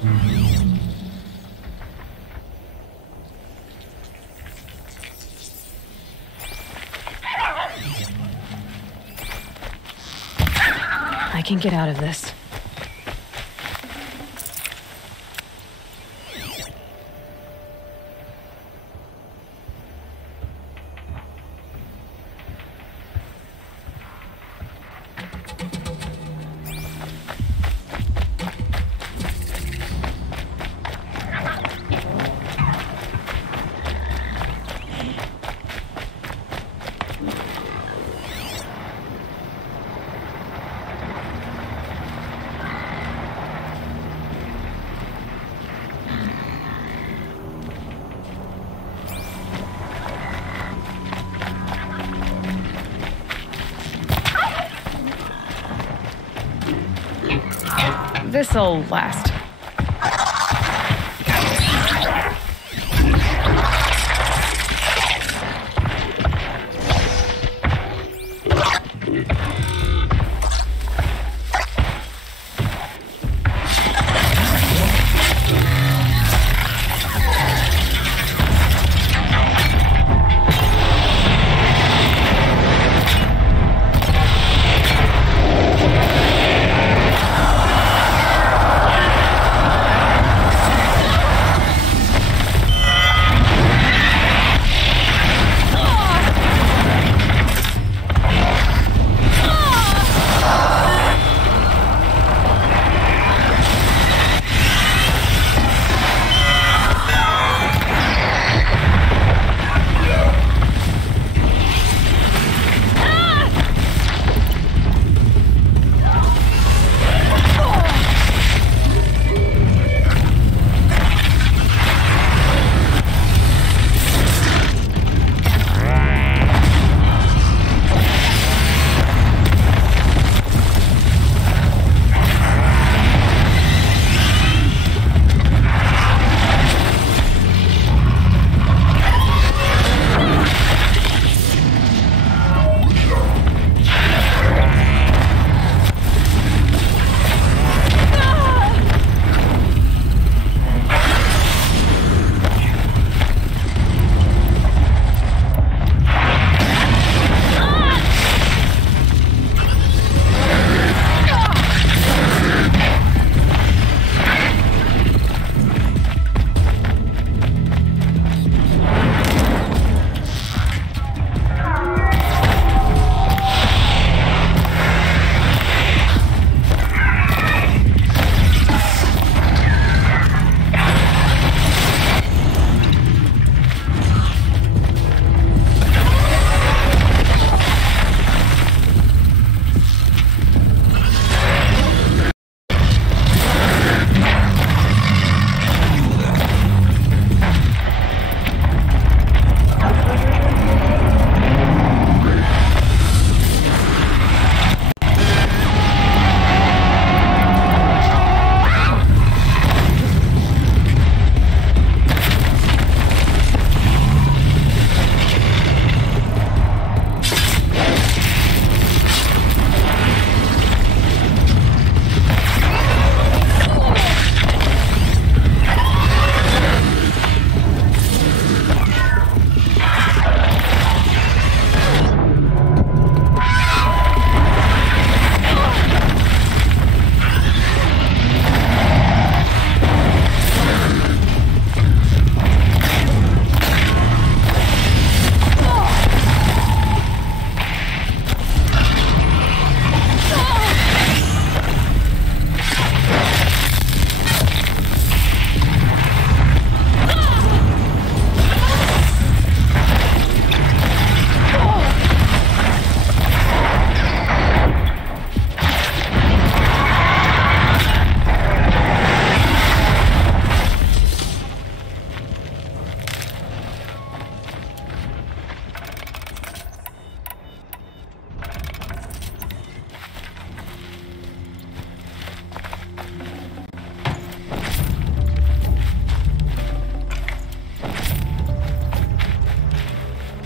I can get out of this. This'll last.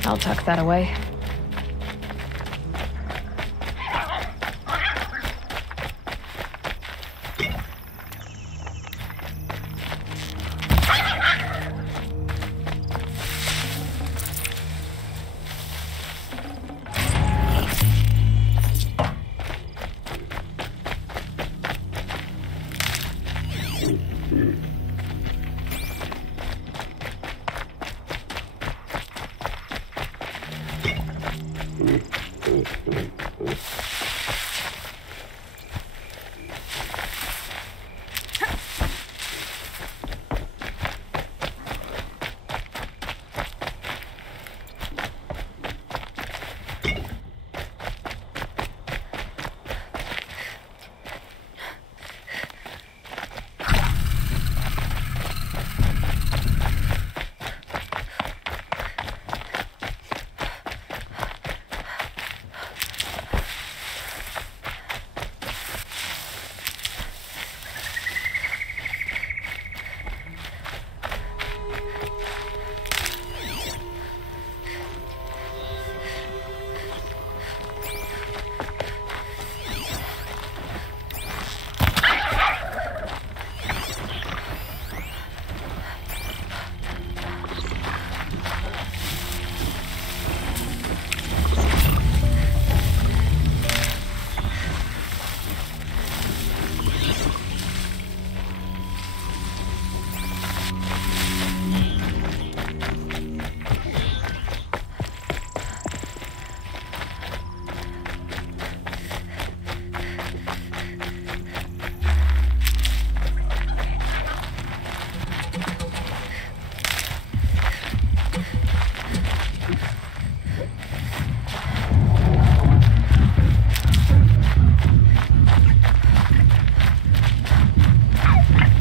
I'll tuck that away.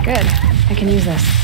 Good. I can use this.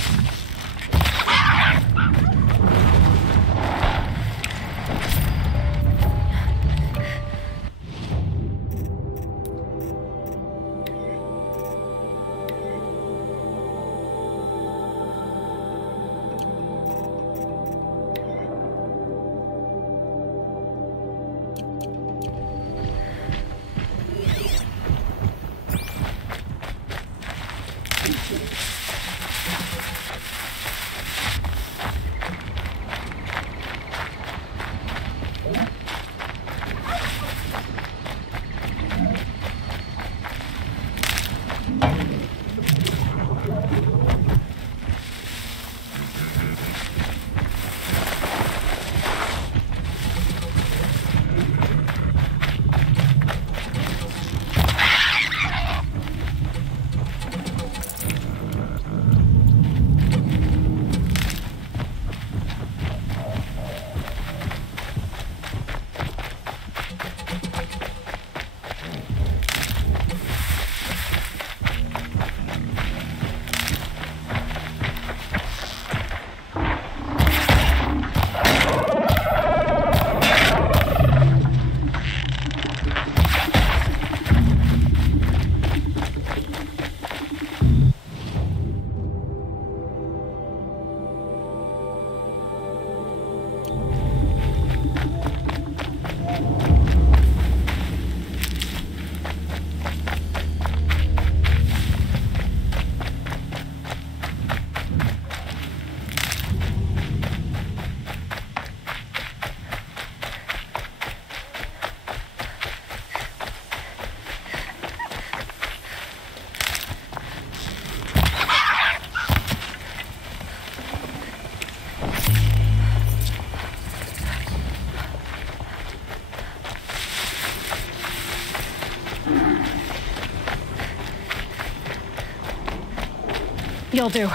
You'll do.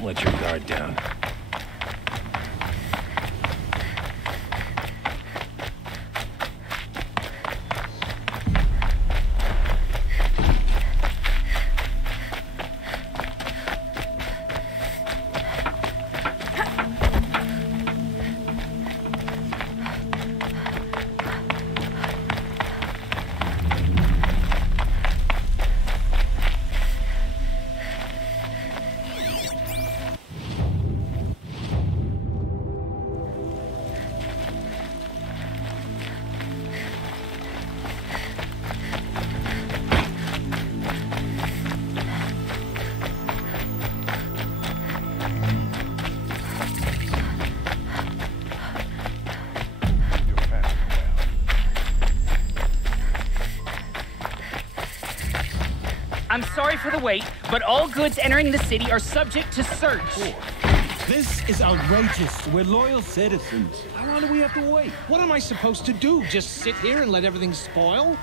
Don't let your guard down. I'm sorry for the wait, but all goods entering the city are subject to search. This is outrageous. We're loyal citizens. How long do we have to wait? What am I supposed to do? Just sit here and let everything spoil?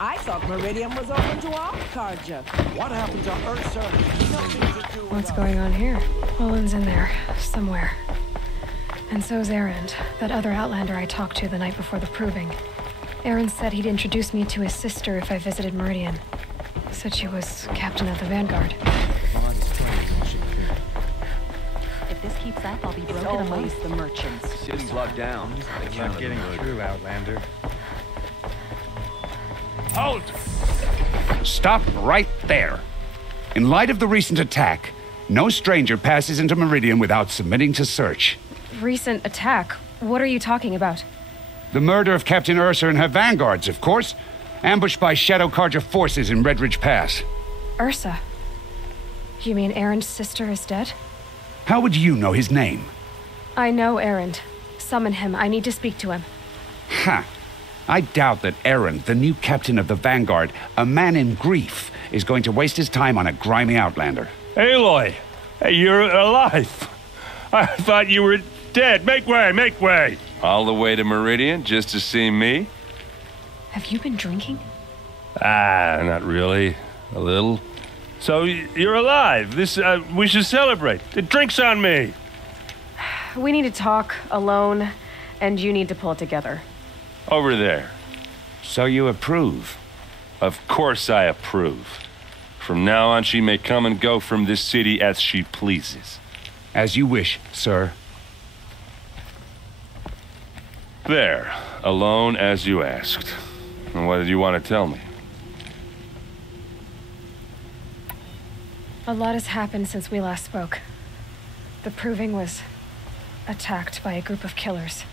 I thought Meridian was open to all Carja. What happened to Ursa? Nothing to do with What's us. going on here? Olin's in there, somewhere. And so's Erend, that other Outlander I talked to the night before the proving. Erend said he'd introduce me to his sister if I visited Meridian. Said she was captain of the Vanguard. If this keeps up, I'll be It's broken among always the merchants. City's locked down. It's not getting through, Outlander. Halt! Stop right there. In light of the recent attack, no stranger passes into Meridian without submitting to search. Recent attack? What are you talking about? The murder of Captain Ursa and her vanguards, of course. Ambushed by Shadow Carja forces in Redridge Pass. Ursa? You mean Erend's sister is dead? How would you know his name? I know Erend. Summon him. I need to speak to him. Ha! I doubt that Erend, the new captain of the Vanguard, a man in grief, is going to waste his time on a grimy Outlander. Aloy! Hey, you're alive! I thought you were dead. Make way, make way! All the way to Meridian just to see me? Have you been drinking? Ah, not really. A little. So, you're alive. We should celebrate. The drink's on me. We need to talk alone, and you need to pull it together. Over there. So you approve? Of course I approve. From now on, she may come and go from this city as she pleases. As you wish, sir. There. Alone as you asked. And what did you want to tell me? A lot has happened since we last spoke. The Proving was attacked by a group of killers.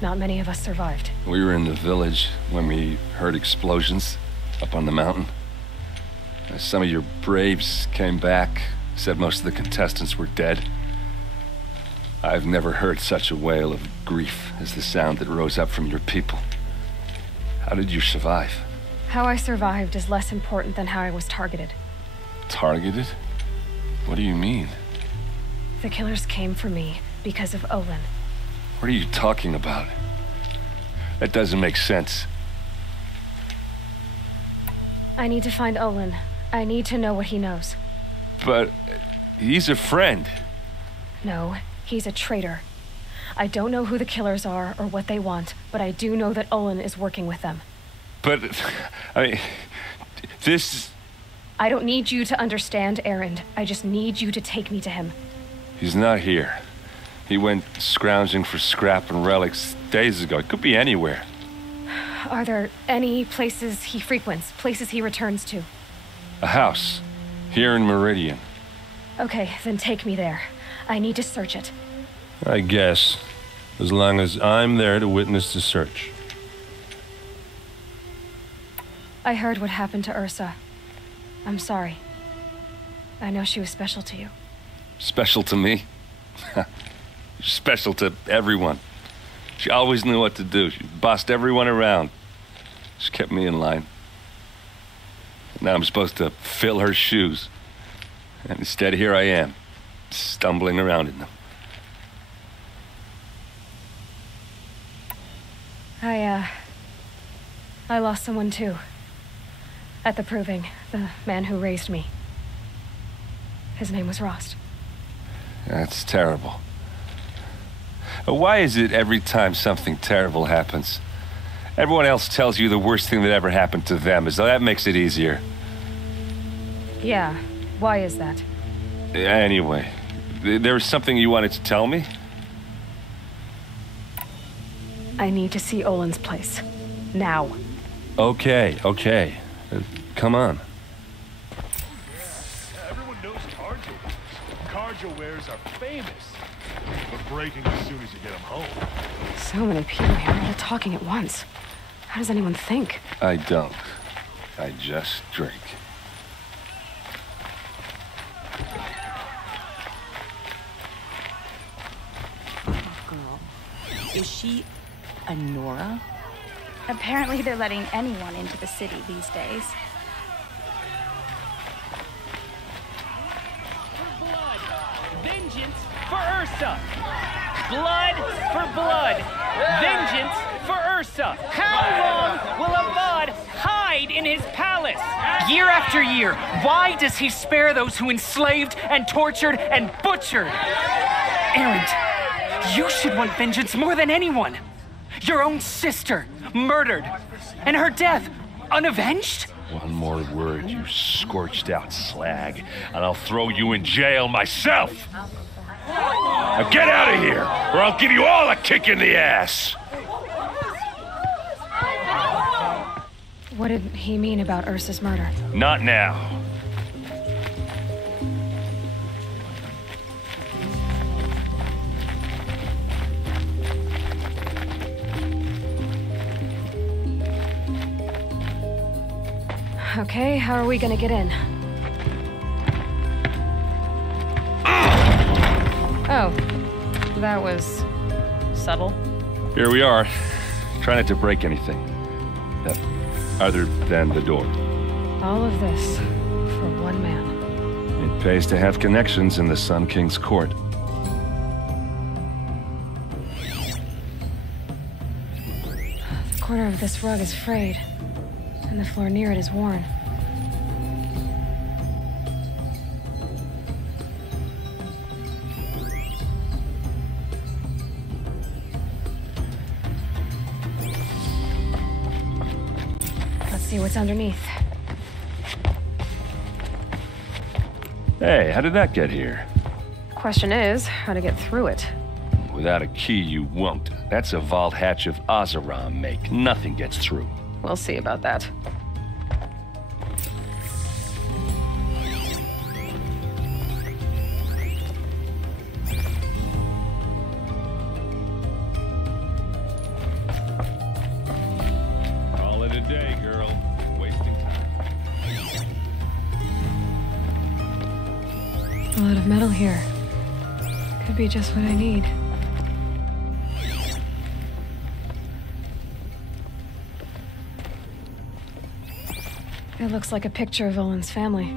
Not many of us survived. We were in the village when we heard explosions up on the mountain. Some of your braves came back, said most of the contestants were dead. I've never heard such a wail of grief as the sound that rose up from your people. How did you survive? How I survived is less important than how I was targeted. Targeted? What do you mean? The killers came for me because of Olin. What are you talking about? That doesn't make sense. I need to find Olin. I need to know what he knows. But he's a friend. No, he's a traitor. I don't know who the killers are or what they want, but I do know that Olin is working with them. But, I mean, this... I don't need you to understand, Erend. I just need you to take me to him. He's not here. He went scrounging for scrap and relics days ago. It could be anywhere. Are there any places he frequents, places he returns to? A house. Here in Meridian. Okay, then take me there. I need to search it. I guess. As long as I'm there to witness the search. I heard what happened to Ursa. I'm sorry. I know she was special to you. Special to me? Special to everyone. She always knew what to do. She bossed everyone around. She kept me in line. Now I'm supposed to fill her shoes. And instead, here I am, stumbling around in them. I lost someone too. At the proving, the man who raised me. His name was Rost. That's terrible. Why is it every time something terrible happens, everyone else tells you the worst thing that ever happened to them, as though that makes it easier? Yeah, why is that? Anyway, there was something you wanted to tell me? I need to see Olin's place. Now. Okay. Come on. Everyone knows Carja. Carja wares are famous for breaking as soon as you get them home. So many people here, all talking at once. How does anyone think? I don't. I just drink. Girl. Is she a Nora? Apparently they're letting anyone into the city these days. For blood, vengeance for Ursa. Blood for blood, vengeance for Ursa. How long will Avad hide in his palace? Year after year, why does he spare those who enslaved and tortured and butchered? Erend, you should want vengeance more than anyone. Your own sister, murdered, and her death, unavenged? One more word, you scorched out slag, and I'll throw you in jail myself! Now get out of here, or I'll give you all a kick in the ass! What did he mean about Ursa's murder? Not now. Okay, how are we gonna get in? Oh, that was subtle. Here we are. Try not to break anything. Other than the door. All of this for one man. It pays to have connections in the Sun King's court. The corner of this rug is frayed, and the floor near it is worn. Let's see what's underneath. Hey, how did that get here? Question is, how to get through it. Without a key, you won't. That's a vault hatch of Azeram make. Nothing gets through. We'll see about that. Call it a day, girl. Wasting time. A lot of metal here. Could be just what I need. It looks like a picture of Olin's family.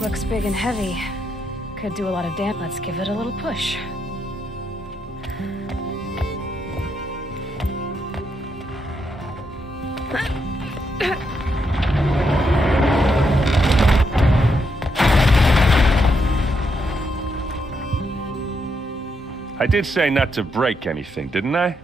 Looks big and heavy. Could do a lot of damage. Let's give it a little push. I did say not to break anything, didn't I?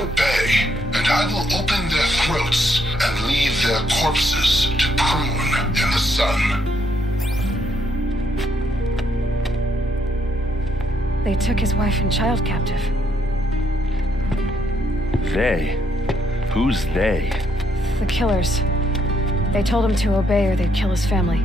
obey, and I will open their throats and leave their corpses to prune in the sun. They took his wife and child captive. They? Who's they? The killers. They told him to obey or they'd kill his family.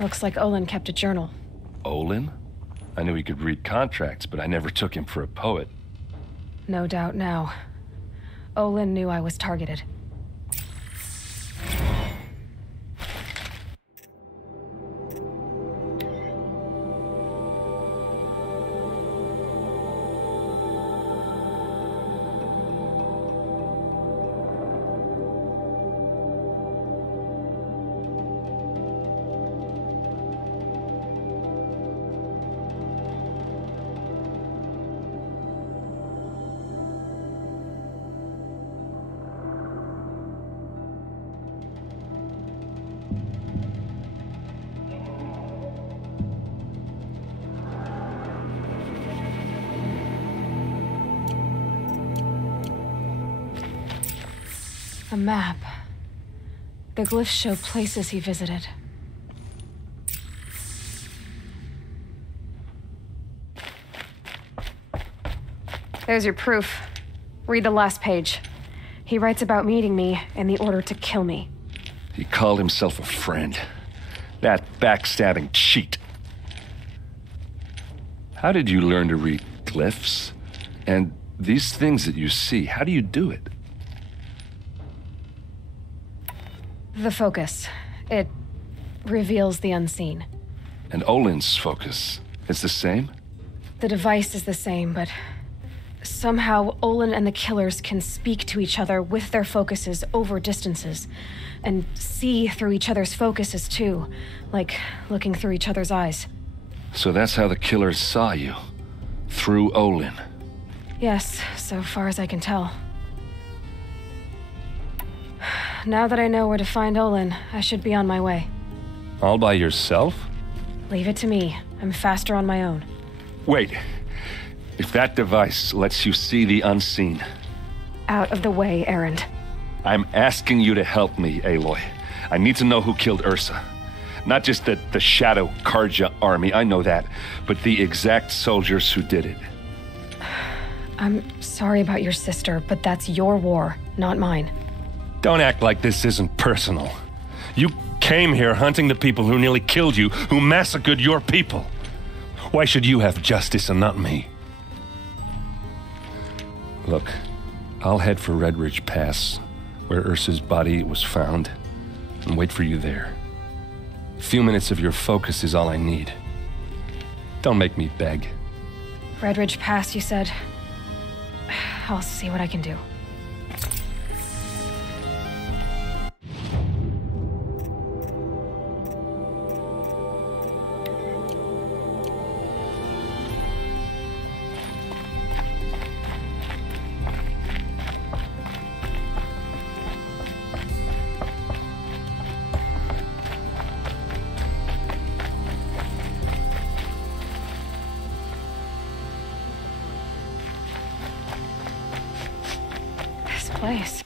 Looks like Olin kept a journal. Olin? I knew he could read contracts, but I never took him for a poet. No doubt now. Olin knew I was targeted. A map. The glyphs show places he visited. There's your proof. Read the last page. He writes about meeting me and the order to kill me. He called himself a friend. That backstabbing cheat. How did you learn to read glyphs? And these things that you see, how do you do it? The focus. It reveals the unseen. And Olin's focus is the same? The device is the same, but somehow Olin and the killers can speak to each other with their focuses over distances, and see through each other's focuses too, like looking through each other's eyes. So that's how the killers saw you? Through Olin? Yes, so far as I can tell. Now that I know where to find Olin, I should be on my way. All by yourself? Leave it to me. I'm faster on my own. Wait. If that device lets you see the unseen... Out of the way, Erend. I'm asking you to help me, Aloy. I need to know who killed Ursa. Not just the Shadow Karja army, I know that, but the exact soldiers who did it. I'm sorry about your sister, but that's your war, not mine. Don't act like this isn't personal. You came here hunting the people who nearly killed you, who massacred your people. Why should you have justice and not me? Look, I'll head for Red Ridge Pass, where Ursa's body was found, and wait for you there. A few minutes of your focus is all I need. Don't make me beg. Red Ridge Pass, you said? I'll see what I can do. Place.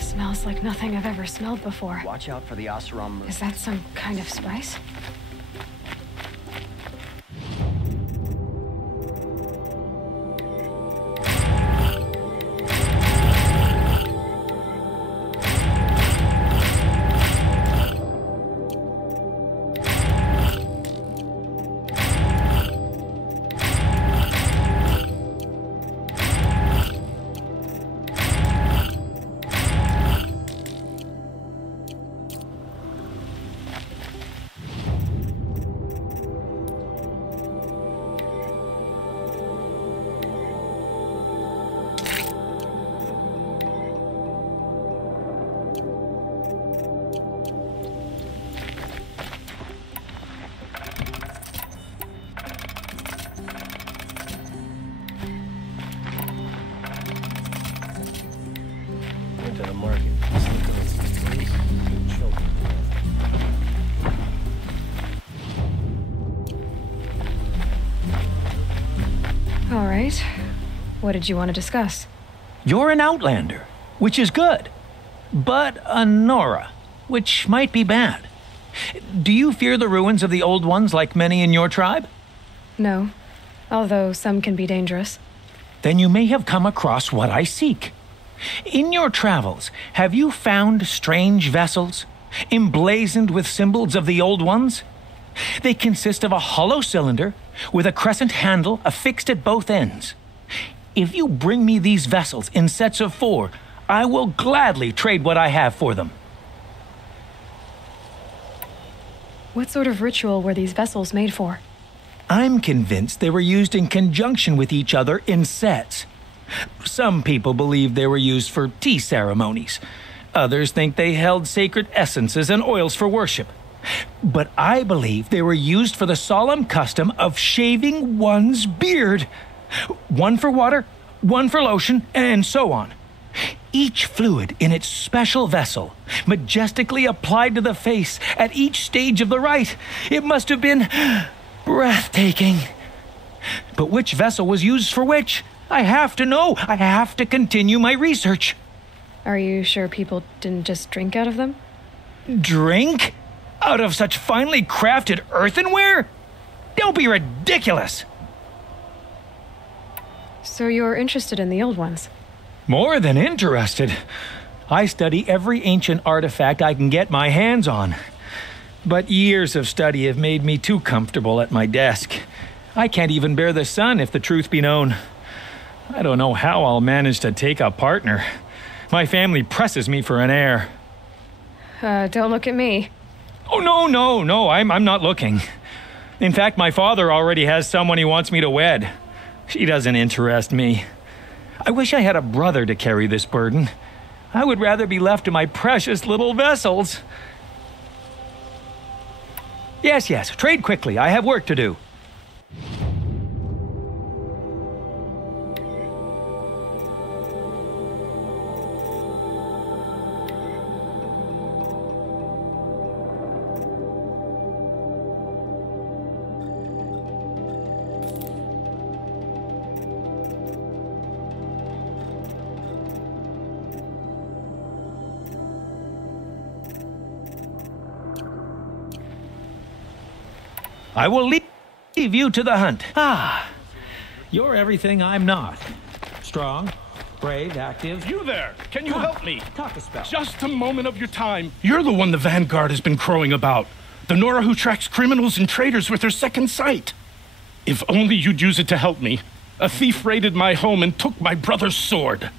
Smells like nothing I've ever smelled before. Watch out for the Oseram. Is that some kind of spice? worked at a market. Slipped on some police and choked to death. All right. What did you want to discuss? You're an outlander, which is good. But a Nora, which might be bad. Do you fear the ruins of the old ones like many in your tribe? No, although some can be dangerous. Then you may have come across what I seek. In your travels, have you found strange vessels, emblazoned with symbols of the old ones? They consist of a hollow cylinder with a crescent handle affixed at both ends. If you bring me these vessels in sets of 4, I will gladly trade what I have for them. What sort of ritual were these vessels made for? I'm convinced they were used in conjunction with each other in sets. Some people believe they were used for tea ceremonies. Others think they held sacred essences and oils for worship. But I believe they were used for the solemn custom of shaving one's beard. One for water, one for lotion, and so on. Each fluid in its special vessel, majestically applied to the face at each stage of the rite. It must have been breathtaking. But which vessel was used for which? I have to know. I have to continue my research. Are you sure people didn't just drink out of them? Drink? Out of such finely crafted earthenware? Don't be ridiculous. So you're interested in the old ones? More than interested. I study every ancient artifact I can get my hands on. But years of study have made me too comfortable at my desk. I can't even bear the sun, if the truth be known. I don't know how I'll manage to take a partner. My family presses me for an heir. Don't look at me. Oh, no, I'm not looking. In fact, my father already has someone he wants me to wed. She doesn't interest me. I wish I had a brother to carry this burden. I would rather be left to my precious little vessels. Yes, trade quickly. I have work to do. I will leave you to the hunt. You're everything I'm not. Strong, brave, active. You there! Can you help me? Talk a spell. Just a moment of your time. You're the one the Vanguard has been crowing about. The Nora who tracks criminals and traitors with her second sight. If only you'd use it to help me. A thief raided my home and took my brother's sword.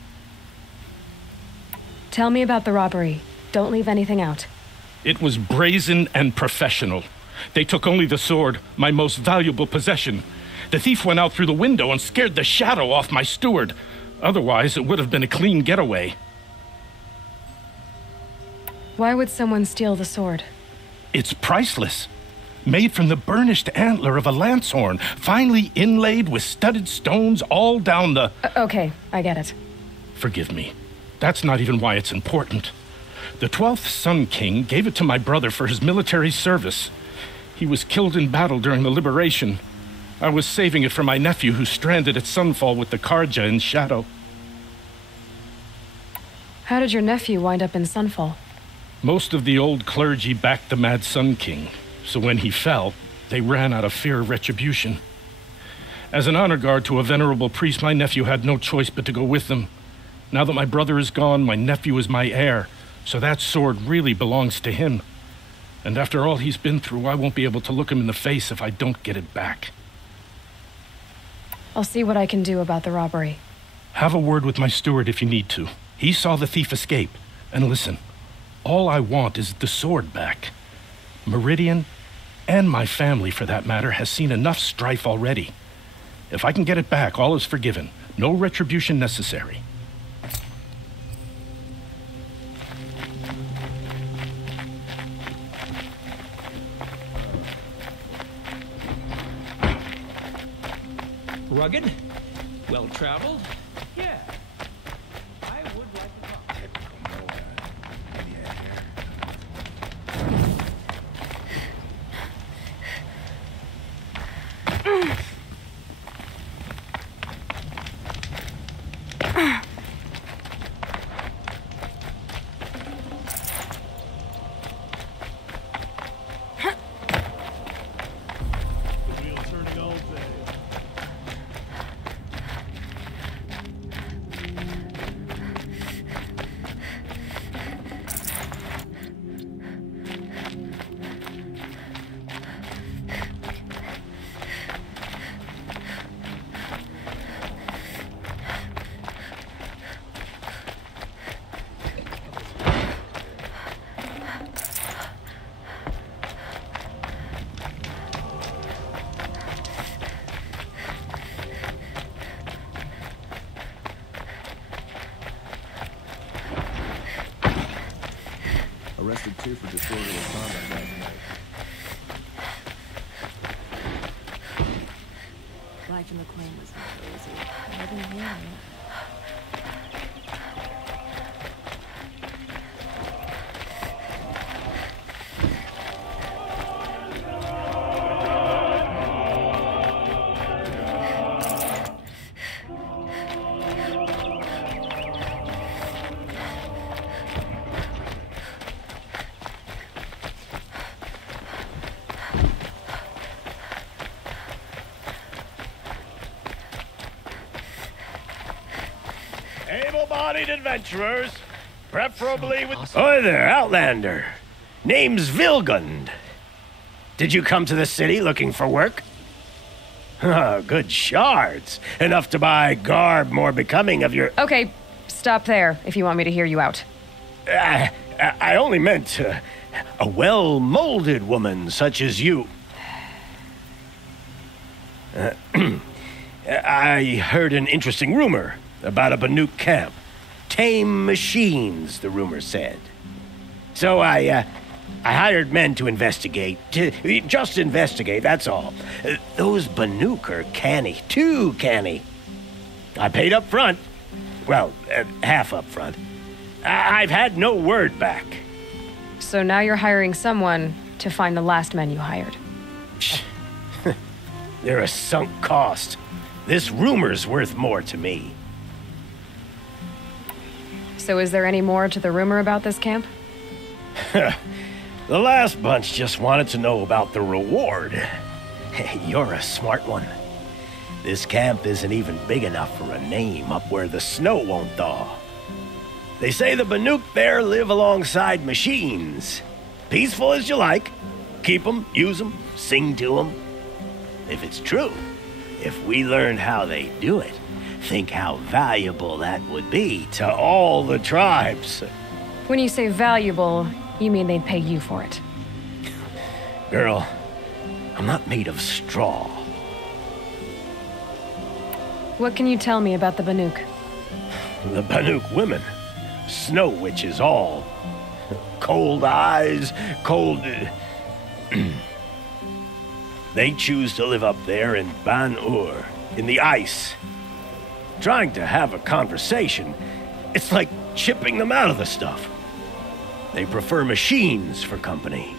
Tell me about the robbery. Don't leave anything out. It was brazen and professional. They took only the sword, my most valuable possession. The thief went out through the window and scared the shadow off my steward. Otherwise, it would have been a clean getaway. Why would someone steal the sword? It's priceless. Made from the burnished antler of a lancehorn, finely inlaid with studded stones all down the... Okay, I get it. Forgive me. That's not even why it's important. The 12th Sun King gave it to my brother for his military service. He was killed in battle during the liberation. I was saving it for my nephew who's stranded at Sunfall with the Karja in Shadow. How did your nephew wind up in Sunfall? Most of the old clergy backed the Mad Sun King, so when he fell, they ran out of fear of retribution. As an honor guard to a venerable priest, my nephew had no choice but to go with them. Now that my brother is gone, my nephew is my heir, so that sword really belongs to him. And after all he's been through, I won't be able to look him in the face if I don't get it back. I'll see what I can do about the robbery. Have a word with my steward if you need to. He saw the thief escape. And listen, all I want is the sword back. Meridian, and my family for that matter, has seen enough strife already. If I can get it back, all is forgiven. No retribution necessary. Rugged? Well-traveled? Yeah. I would like to talk. arrested too for disorderly conduct last night. Life in the claim was not easy. I didn't hear it. Able-bodied adventurers, preferably with... Oi there, Outlander. Name's Vilgund. Did you come to the city looking for work? Good shards. Enough to buy garb more becoming of your... Okay, stop there if you want me to hear you out. I only meant a well-molded woman such as you. I heard an interesting rumor about a Banuk camp. Tame machines, the rumor said. So I hired men to investigate. Just investigate, that's all. Those Banuk are canny, too canny. I paid up front. Well, half up front. I've had no word back. So now you're hiring someone to find the last men you hired. They're a sunk cost. This rumor's worth more to me. So is there any more to the rumor about this camp? The last bunch just wanted to know about the reward. You're a smart one. This camp isn't even big enough for a name up where the snow won't thaw. They say the Banuk there live alongside machines. Peaceful as you like. Keep them, use them, sing to them. If it's true, if we learned how they do it, think how valuable that would be to all the tribes. When you say valuable, you mean they'd pay you for it. Girl, I'm not made of straw. What can you tell me about the Banuk? The Banuk women. Snow witches all. Cold eyes, cold... They choose to live up there in Ban-Ur, in the ice. Trying to have a conversation, it's like chipping them out of the stuff. They prefer machines for company.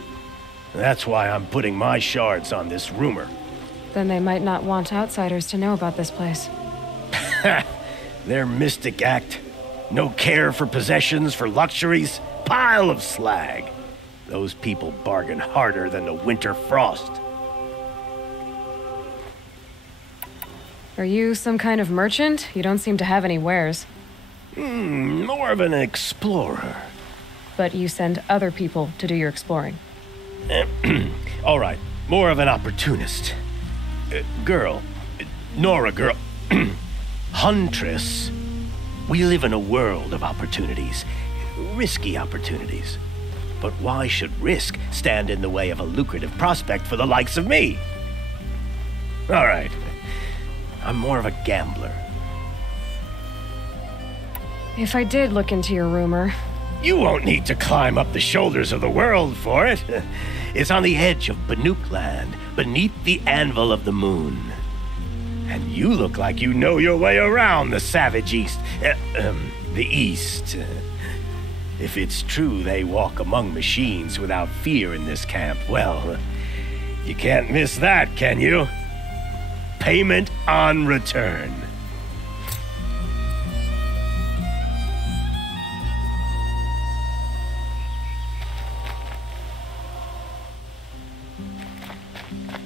That's why I'm putting my shards on this rumor. Then they might not want outsiders to know about this place. Their mystic act. No care for possessions, for luxuries. Pile of slag. Those people bargain harder than the winter frost. Are you some kind of merchant? You don't seem to have any wares. More of an explorer. But you send other people to do your exploring. All right, more of an opportunist. Girl, Nora girl, Huntress. We live in a world of opportunities. Risky opportunities. But why should risk stand in the way of a lucrative prospect for the likes of me? All right. I'm more of a gambler. If I did look into your rumor... You won't need to climb up the shoulders of the world for it. It's on the edge of Banuk land, beneath the anvil of the moon. And you look like you know your way around the savage east. The east. If it's true they walk among machines without fear in this camp, well, you can't miss that, can you? Payment on return.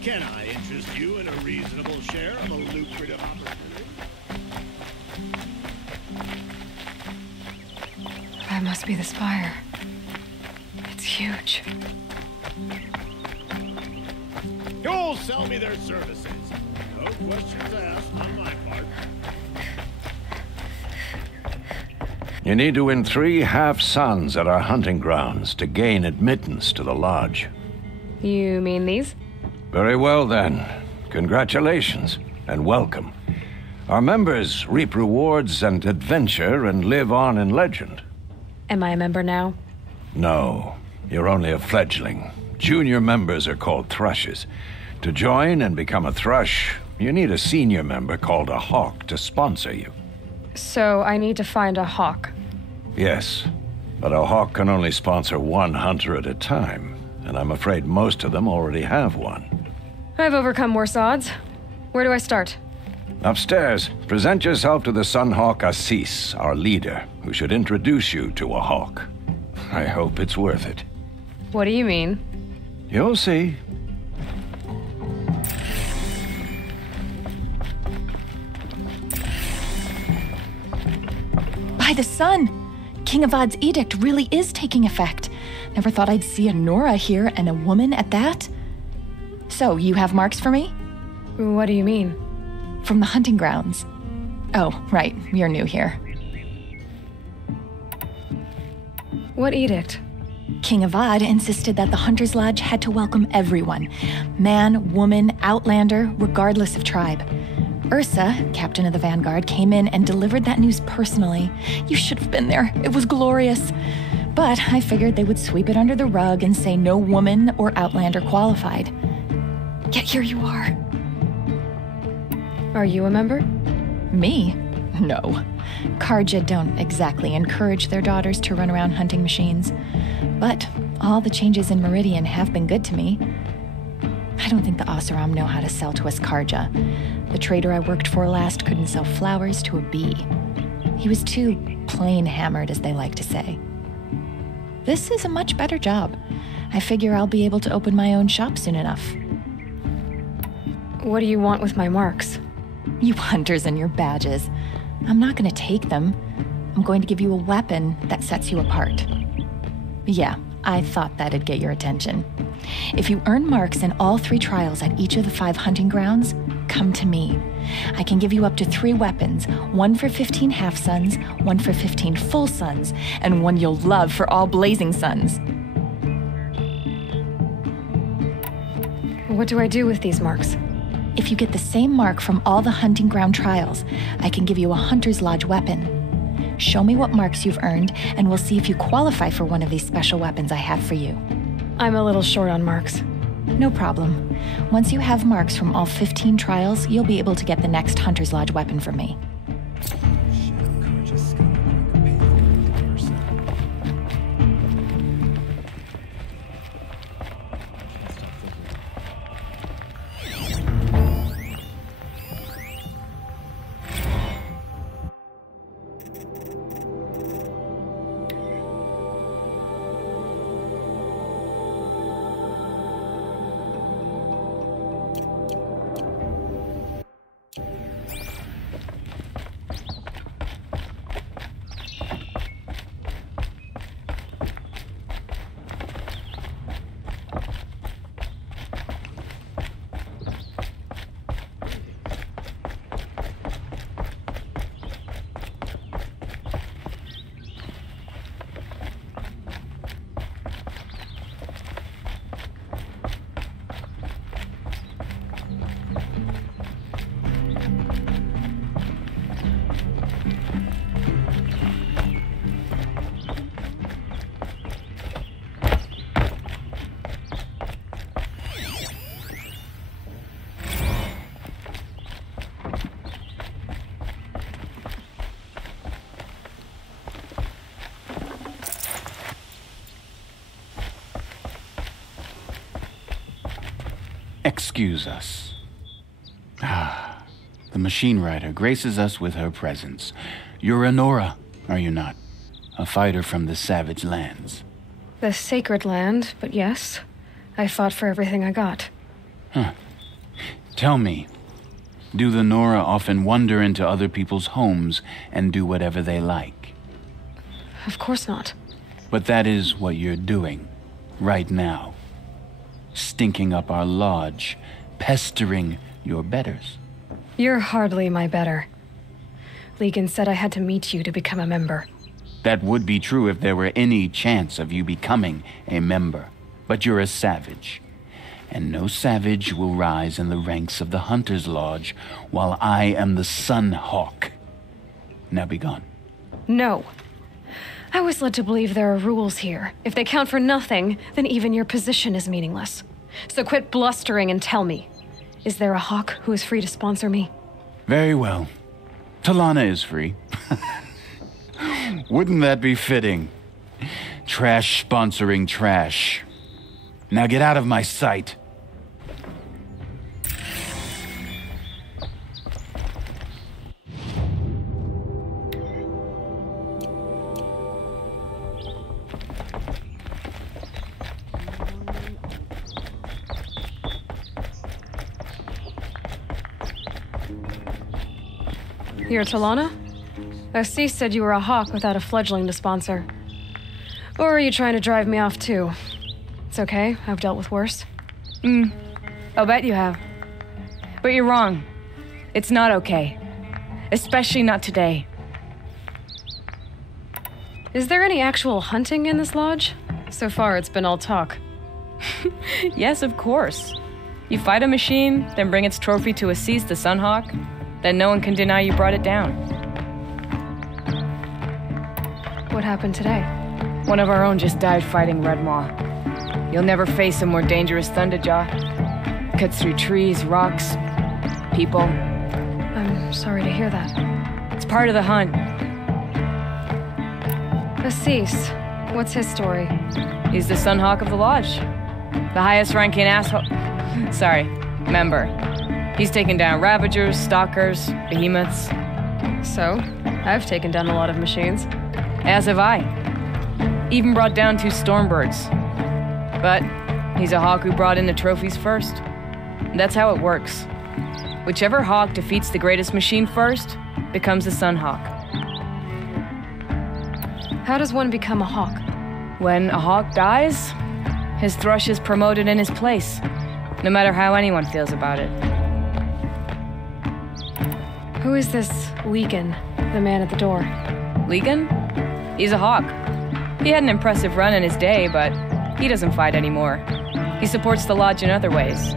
Can I interest you in a reasonable share of a lucrative opportunity? That must be the spire. It's huge. You'll sell me their services. No questions asked on my part. You need to win 3 half-suns at our hunting grounds to gain admittance to the lodge. You mean these? Very well, then. Congratulations, and welcome. Our members reap rewards and adventure and live on in legend. Am I a member now? No. You're only a fledgling. Junior members are called thrushes. To join and become a thrush, you need a senior member called a hawk to sponsor you. So I need to find a hawk. Yes, but a hawk can only sponsor one hunter at a time, and I'm afraid most of them already have one. I've overcome worse odds. Where do I start? Upstairs, present yourself to the Sunhawk Assis, our leader, who should introduce you to a hawk. I hope it's worth it. What do you mean? You'll see. By the sun! King Avad's edict really is taking effect. Never thought I'd see a Nora here, and a woman at that. So, you have marks for me? What do you mean? From the hunting grounds. Oh, right, you're new here. What edict? King Avad insisted that the Hunter's Lodge had to welcome everyone. Man, woman, outlander, regardless of tribe. Ursa, captain of the Vanguard, came in and delivered that news personally. You should have been there. It was glorious. But I figured they would sweep it under the rug and say no woman or outlander qualified. Yet here you are. Are you a member? Me? No. Karja don't exactly encourage their daughters to run around hunting machines. But all the changes in Meridian have been good to me. I don't think the Oseram know how to sell to us Karja. The trader I worked for last couldn't sell flowers to a bee. He was too plain hammered, as they like to say. This is a much better job. I figure I'll be able to open my own shop soon enough. What do you want with my marks? You hunters and your badges. I'm not going to take them. I'm going to give you a weapon that sets you apart. Yeah, I thought that'd get your attention. If you earn marks in all 3 trials at each of the 5 hunting grounds, come to me. I can give you up to 3 weapons, one for 15 half-suns, one for 15 full suns, and one you'll love for all blazing suns. What do I do with these marks? If you get the same mark from all the hunting ground trials, I can give you a Hunter's Lodge weapon. Show me what marks you've earned, and we'll see if you qualify for one of these special weapons I have for you. I'm a little short on marks. No problem. Once you have marks from all 15 trials, you'll be able to get the next Hunter's Lodge weapon from me. Excuse us. The machine rider graces us with her presence. You're a Nora, are you not? A fighter from the savage lands. The sacred land, but yes. I fought for everything I got. Tell me, do the Nora often wander into other people's homes and do whatever they like? Of course not. But that is what you're doing, right now. Stinking up our lodge, pestering your betters. You're hardly my better. Legan said I had to meet you to become a member. That would be true if there were any chance of you becoming a member. But you're a savage. And no savage will rise in the ranks of the Hunter's Lodge while I am the Sun Hawk. Now be gone. No. I was led to believe there are rules here. If they count for nothing, then even your position is meaningless. So quit blustering and tell me. Is there a hawk who is free to sponsor me? Very well. Talana is free. Wouldn't that be fitting? Trash sponsoring trash. Now get out of my sight. You're Talana? Assis said you were a hawk without a fledgling to sponsor. Or are you trying to drive me off too? It's okay, I've dealt with worse. I'll bet you have. But you're wrong. It's not okay. Especially not today. Is there any actual hunting in this lodge? So far, it's been all talk. Yes, of course. You fight a machine, then bring its trophy to Assis the Sunhawk, then no one can deny you brought it down. What happened today? One of our own just died fighting Red Maw. You'll never face a more dangerous Thunderjaw. Cuts through trees, rocks, people. I'm sorry to hear that. It's part of the hunt. Assis, what's his story? He's the Sunhawk of the Lodge. The highest ranking member. He's taken down Ravagers, Stalkers, Behemoths. So, I've taken down a lot of machines. As have I. Even brought down 2 Stormbirds. But he's a hawk who brought in the trophies first. That's how it works. Whichever hawk defeats the greatest machine first becomes a Sunhawk. How does one become a hawk? When a hawk dies, his thrush is promoted in his place, no matter how anyone feels about it. Who is this Legan, the man at the door? Legan? He's a hawk. He had an impressive run in his day, but he doesn't fight anymore. He supports the lodge in other ways.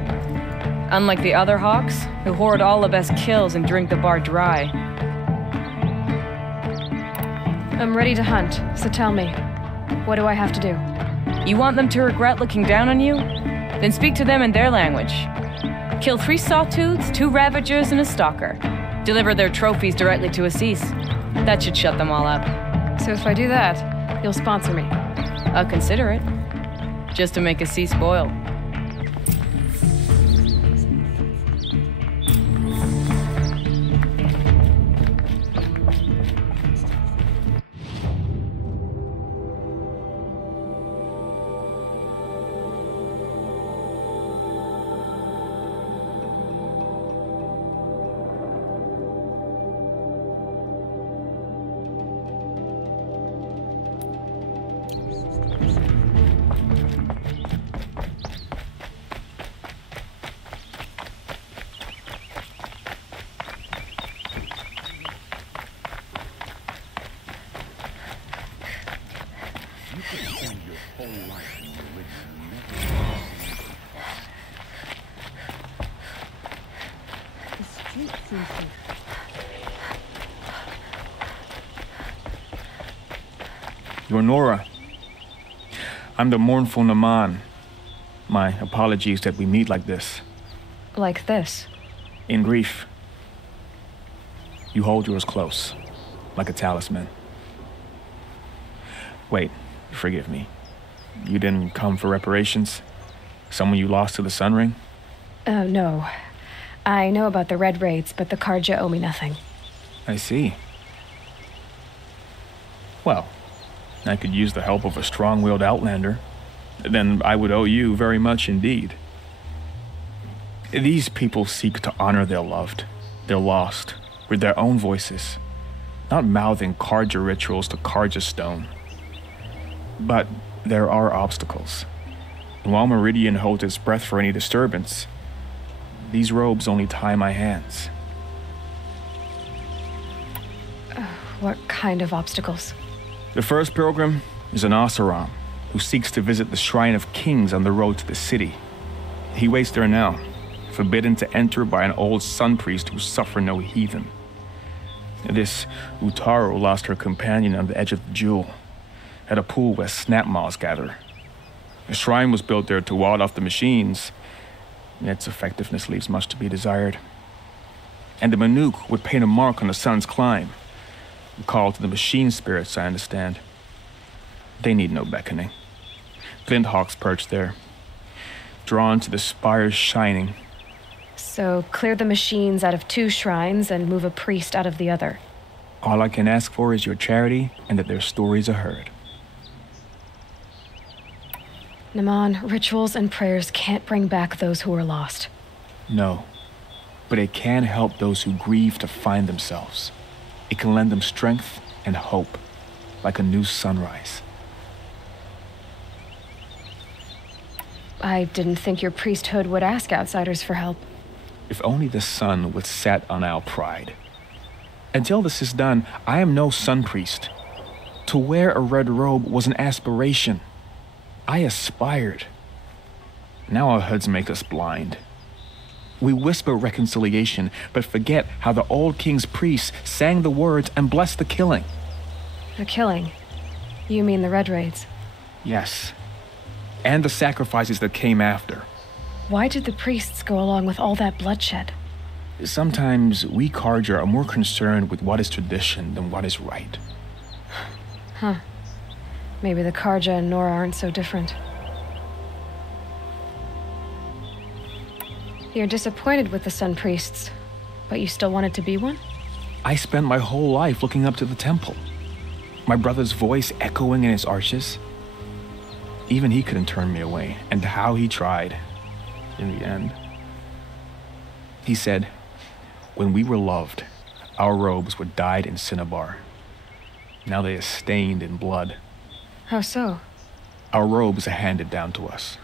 Unlike the other hawks, who hoard all the best kills and drink the bar dry. I'm ready to hunt, so tell me, what do I have to do? You want them to regret looking down on you? Then speak to them in their language. Kill 3 Sawtooths, 2 Ravagers, and a Stalker. Deliver their trophies directly to Assis. That should shut them all up. So if I do that, you'll sponsor me? I'll consider it. Just to make Assis spoil. You're Nora. I'm the mournful Naman. My apologies that we meet like this. Like this? In grief. You hold yours close, like a talisman. Wait, forgive me. You didn't come for reparations? Someone you lost to the Sun Ring? No. I know about the Red Raids, but the Karja owe me nothing. I see. Well, I could use the help of a strong-willed outlander. Then I would owe you very much indeed. These people seek to honor their loved, their lost, with their own voices, not mouthing Karja rituals to Karja stone. But there are obstacles. And while Meridian holds its breath for any disturbance, these robes only tie my hands. What kind of obstacles? The first pilgrim is an Oseram who seeks to visit the Shrine of Kings on the road to the city. He waits there now, forbidden to enter by an old sun priest who suffer no heathen. This Utaru lost her companion on the edge of the jewel, at a pool where snap moths gather. A shrine was built there to ward off the machines, yet its effectiveness leaves much to be desired. And the Manuk would paint a mark on the sun's climb, a call to the machine spirits, I understand. They need no beckoning. Glint hawks perch there, drawn to the spire's shining. So clear the machines out of 2 shrines and move a priest out of the other. All I can ask for is your charity and that their stories are heard. Naman, rituals and prayers can't bring back those who are lost. No, but it can help those who grieve to find themselves. It can lend them strength and hope, like a new sunrise. I didn't think your priesthood would ask outsiders for help. If only the sun would set on our pride. Until this is done, I am no sun priest. To wear a red robe was an aspiration. I aspired. Now our hoods make us blind. We whisper reconciliation, but forget how the old king's priests sang the words and blessed the killing. The killing? You mean the Red Raids? Yes. And the sacrifices that came after. Why did the priests go along with all that bloodshed? Sometimes we Karja are more concerned with what is tradition than what is right. Huh. Maybe the Karja and Nora aren't so different. You're disappointed with the Sun Priests, but you still wanted to be one? I spent my whole life looking up to the temple. My brother's voice echoing in its arches. Even he couldn't turn me away, and how he tried, in the end. He said, when we were loved, our robes were dyed in cinnabar. Now they are stained in blood. How so? Our robes are handed down to us.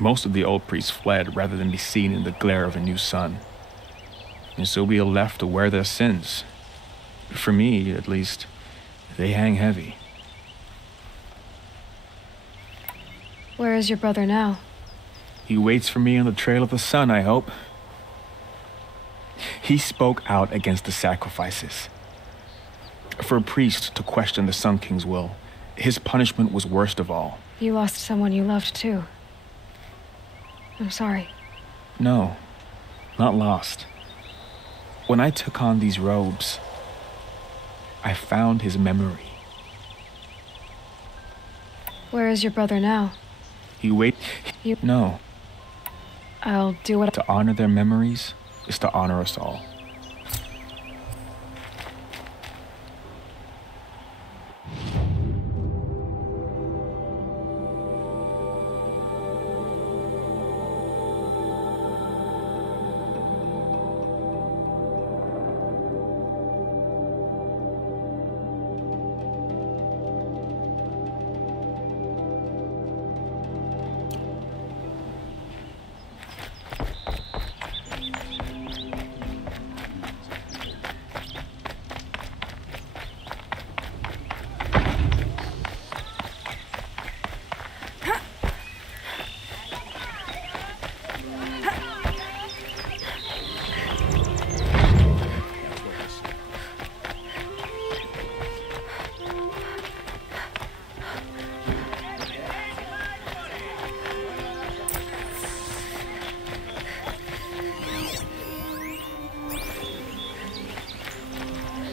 Most of the old priests fled rather than be seen in the glare of a new sun. And so we are left to wear their sins. For me, at least, they hang heavy. Where is your brother now? He waits for me on the trail of the sun, I hope. He spoke out against the sacrifices. For a priest to question the Sun King's will, his punishment was worst of all. You lost someone you loved too. I'm sorry. No, not lost. When I took on these robes, I found his memory. Where is your brother now? No. I'll do what. To honor their memories is to honor us all.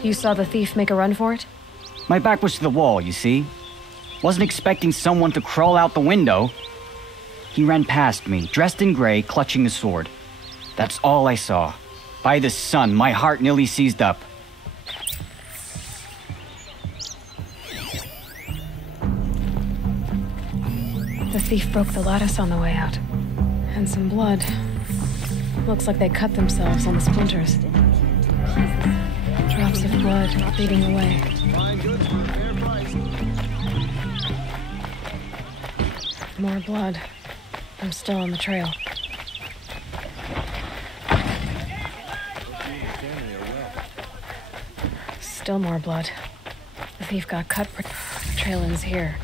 You saw the thief make a run for it? My back was to the wall, you see. Wasn't expecting someone to crawl out the window. He ran past me, dressed in gray, clutching a sword. That's all I saw. By the sun, my heart nearly seized up. The thief broke the lattice on the way out. And some blood. Looks like they cut themselves on the splinters. Drops of blood leading away. More blood. I'm still on the trail. Still more blood. The thief got cut. The trail ends here.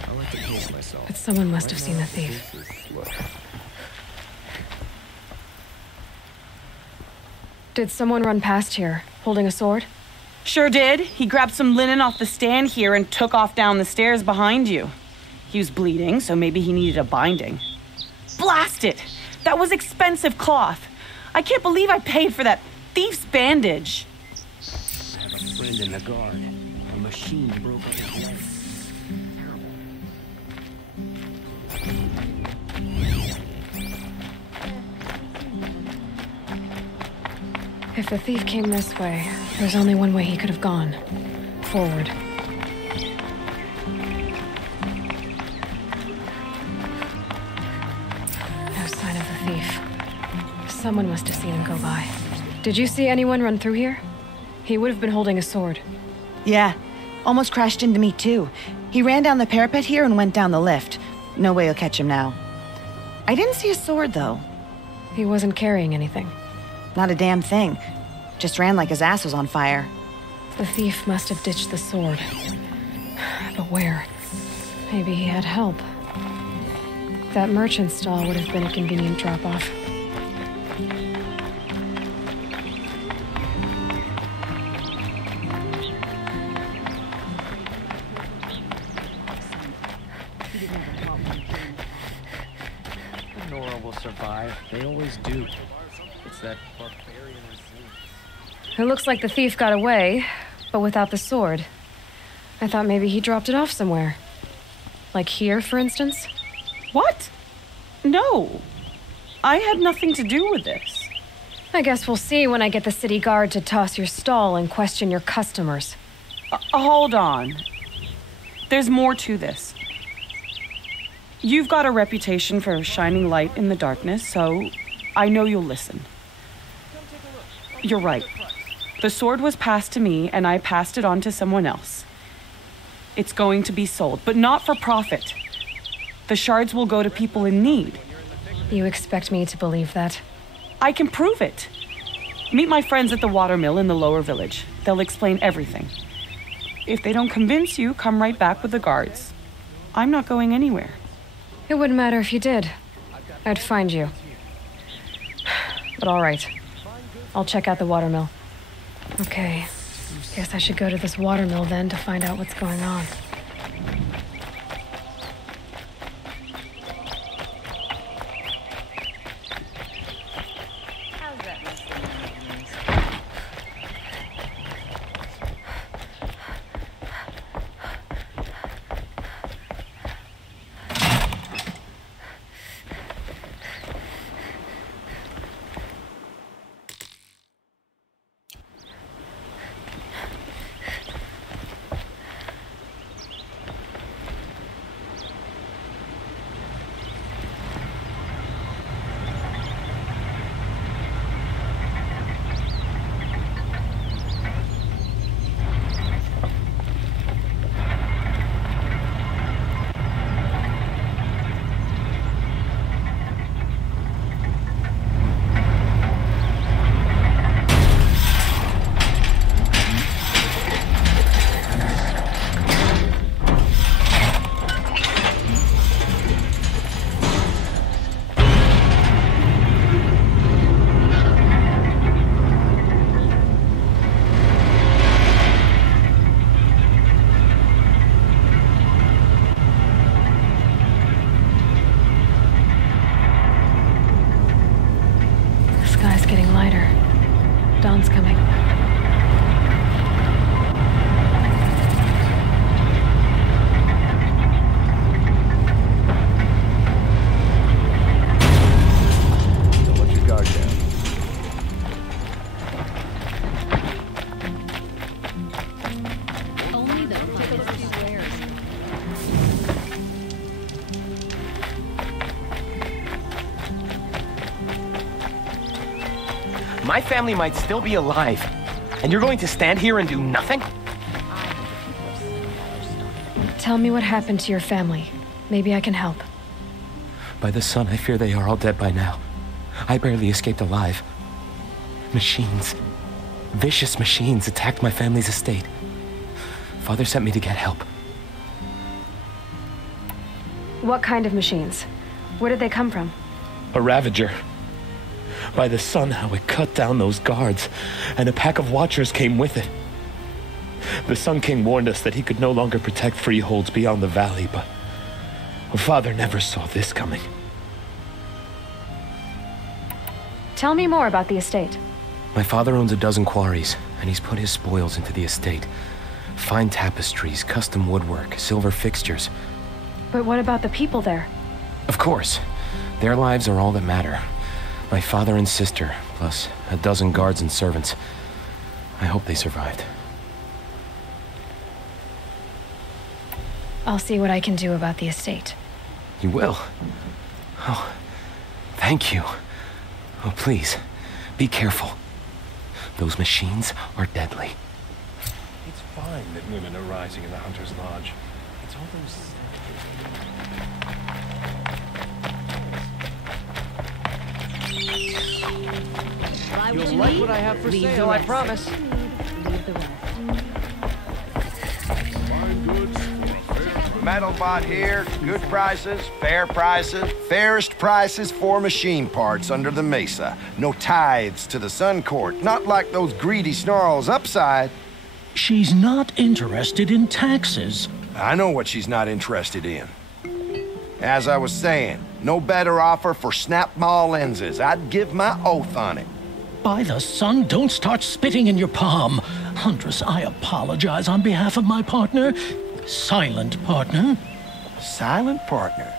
But someone must have seen the thief. Did someone run past here, holding a sword? Sure did. He grabbed some linen off the stand here and took off down the stairs behind you. He was bleeding, so maybe he needed a binding. Blast it! That was expensive cloth. I can't believe I paid for that thief's bandage. I have a friend in the guard. A machine broke up his leg. If the thief came this way, there's only one way he could have gone. Forward. No sign of the thief. Someone must have seen him go by. Did you see anyone run through here? He would have been holding a sword. Yeah, almost crashed into me too. He ran down the parapet here and went down the lift. No way you'll catch him now. I didn't see a sword though. He wasn't carrying anything. Not a damn thing. Just ran like his ass was on fire. The thief must have ditched the sword. But where? Maybe he had help. That merchant stall would have been a convenient drop-off. Nora will survive. They always do. It's that barbarian resilience. It looks like the thief got away, but without the sword. I thought maybe he dropped it off somewhere. Like here, for instance? What? No. I had nothing to do with this. I guess we'll see when I get the city guard to toss your stall and question your customers. Hold on. There's more to this. You've got a reputation for shining light in the darkness, so I know you'll listen. You're right. The sword was passed to me, and I passed it on to someone else. It's going to be sold, but not for profit. The shards will go to people in need. You expect me to believe that? I can prove it. Meet my friends at the watermill in the lower village. They'll explain everything. If they don't convince you, come right back with the guards. I'm not going anywhere. It wouldn't matter if you did. I'd find you. But all right. I'll check out the watermill. Okay. Guess I should go to this watermill then to find out what's going on. Dawn's coming. Don't let your guard down. Only the finest wares. My family might still be alive, and you're going to stand here and do nothing? Tell me what happened to your family. Maybe I can help. By the sun, I fear they are all dead by now. I barely escaped alive. Machines. Vicious machines attacked my family's estate. Father sent me to get help. What kind of machines? Where did they come from? A Ravager. By the sun, how it cut down those guards, and a pack of watchers came with it. The Sun King warned us that he could no longer protect freeholds beyond the valley, but Father never saw this coming. Tell me more about the estate. My father owns a dozen quarries, and he's put his spoils into the estate. Fine tapestries, custom woodwork, silver fixtures. But what about the people there? Of course. Their lives are all that matter. My father and sister, plus a dozen guards and servants. I hope they survived. I'll see what I can do about the estate. You will? Oh, thank you. Oh, please, be careful. Those machines are deadly. It's fine that women are rising in the Hunter's Lodge. It's all those... You'll like what I have for sale, I promise. Metalbot here. Good prices, fair prices, fairest prices for machine parts under the mesa. No tithes to the Sun Court, not like those greedy snarls upside. She's not interested in taxes. I know what she's not interested in. As I was saying, no better offer for snap-maw lenses. I'd give my oath on it. By the sun, don't start spitting in your palm. Huntress, I apologize on behalf of my partner. Silent partner. Silent partner?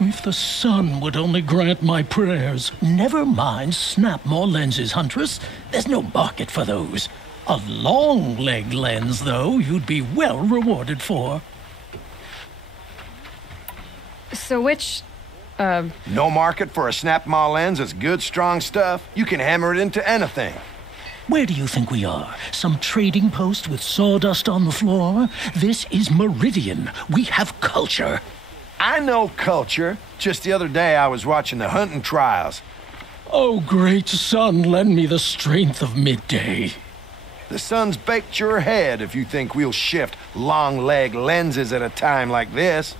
If the sun would only grant my prayers. Never mind snap-maw lenses, Huntress. There's no market for those. A long-leg lens, though, you'd be well rewarded for. So which, No market for a snap-maw lens is good, strong stuff. You can hammer it into anything. Where do you think we are? Some trading post with sawdust on the floor? This is Meridian. We have culture. I know culture. Just the other day I was watching the hunting trials. Oh, great sun, lend me the strength of midday. The sun's baked your head if you think we'll shift long-leg lenses at a time like this.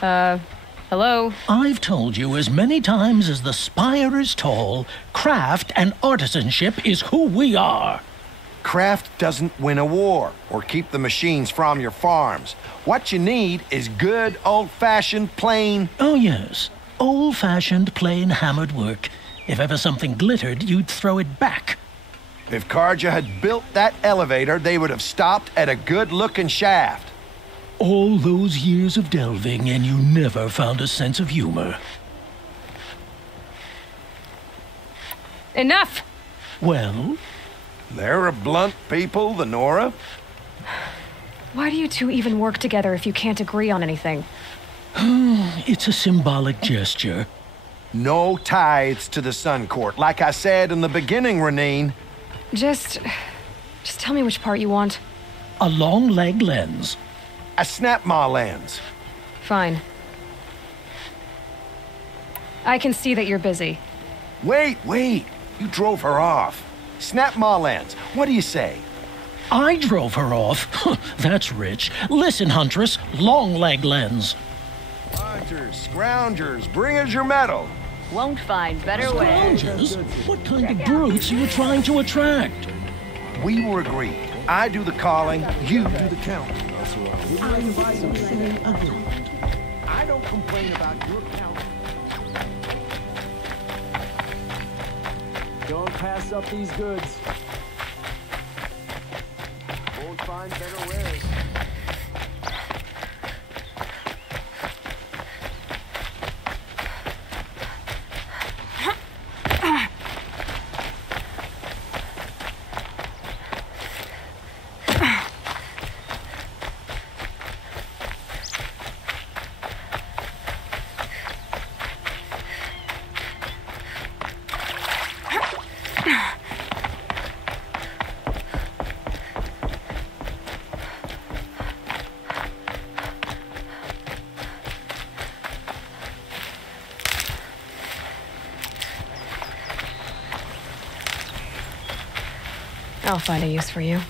Hello? I've told you as many times as the spire is tall, craft and artisanship is who we are. Craft doesn't win a war or keep the machines from your farms. What you need is good, old-fashioned, plain... Oh, yes. Old-fashioned, plain hammered work. If ever something glittered, you'd throw it back. If Carja had built that elevator, they would have stopped at a good-looking shaft. All those years of delving, and you never found a sense of humor. Enough! Well? They're a blunt people, the Nora. Why do you two even work together if you can't agree on anything? It's a symbolic gesture. No tithes to the Sun Court. Like I said in the beginning, Renine. Just tell me which part you want. A long-leg lens. A snap-maw lens. Fine. I can see that you're busy. Wait. You drove her off. Snap-maw lens. What do you say? I drove her off? That's rich. Listen, Huntress. Long-leg lens. Hunters, scroungers, bring us your metal. Won't find better ways. Scroungers? What kind of brutes are you trying to attract? We were agreed. I do the calling, you do the counting. I don't complain about your count. Don't pass up these goods. Won't find better ways. I'll find a use for you.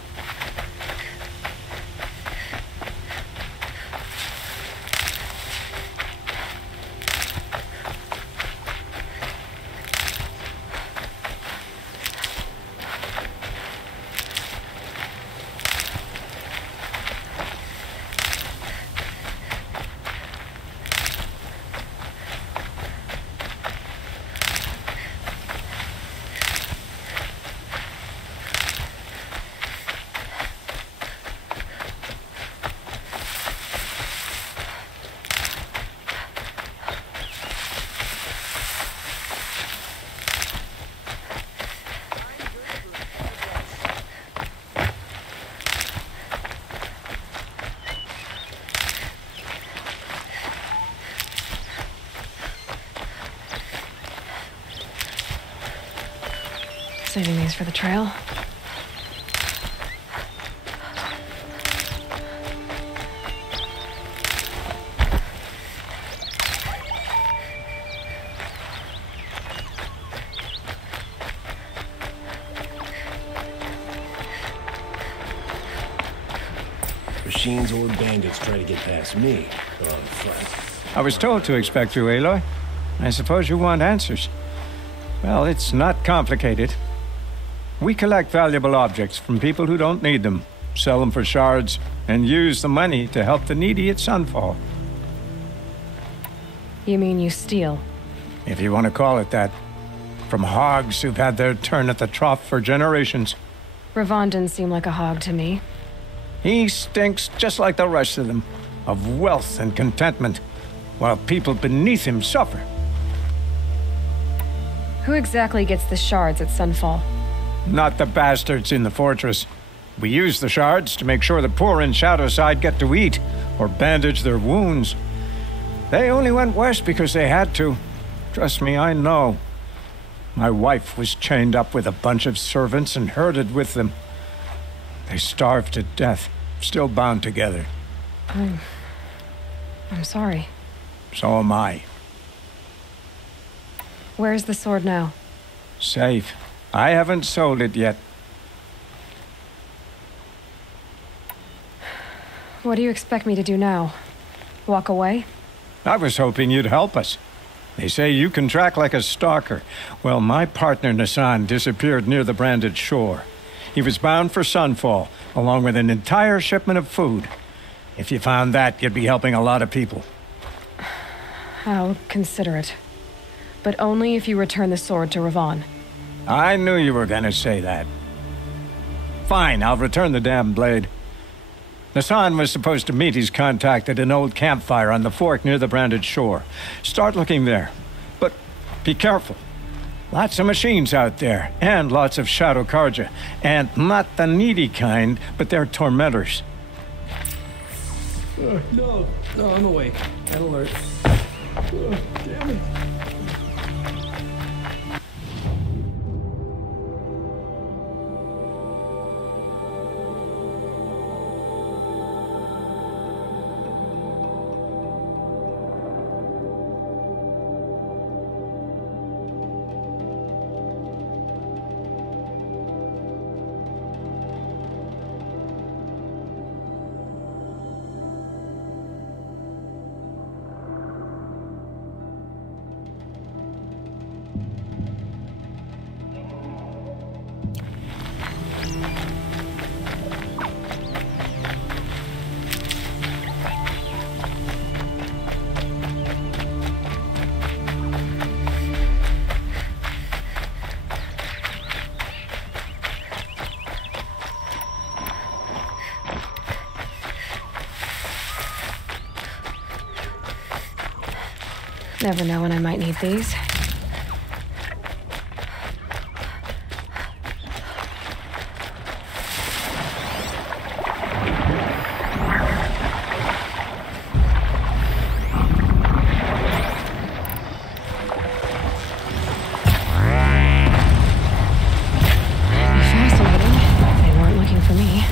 saving these for the trail. Machines or bandits try to get past me, they're on front. I was told to expect you, Aloy. I suppose you want answers. Well, it's not complicated. We collect valuable objects from people who don't need them, sell them for shards, and use the money to help the needy at Sunfall. You mean you steal? If you want to call it that. From hogs who've had their turn at the trough for generations. Ravon didn't seem like a hog to me. He stinks just like the rest of them, of wealth and contentment, while people beneath him suffer. Who exactly gets the shards at Sunfall? Not the bastards in the fortress. We use the shards to make sure the poor in Shadowside get to eat, or bandage their wounds. They only went west because they had to. Trust me, I know. My wife was chained up with a bunch of servants and herded with them. They starved to death, still bound together. I'm sorry. So am I. Where's the sword now? Safe. I haven't sold it yet. What do you expect me to do now? Walk away? I was hoping you'd help us. They say you can track like a stalker. Well, my partner Nassan disappeared near the branded shore. He was bound for Sunfall, along with an entire shipment of food. If you found that, you'd be helping a lot of people. I'll consider it. But only if you return the sword to Ravon. I knew you were gonna say that. Fine, I'll return the damn blade. Nassan was supposed to meet his contact at an old campfire on the fork near the branded shore. Start looking there. But be careful. Lots of machines out there, and lots of Shadow Karja. And not the needy kind, but they're tormentors. No, I'm awake. Red alert. Damn it. Never know when I might need these. Fascinating. They weren't looking for me.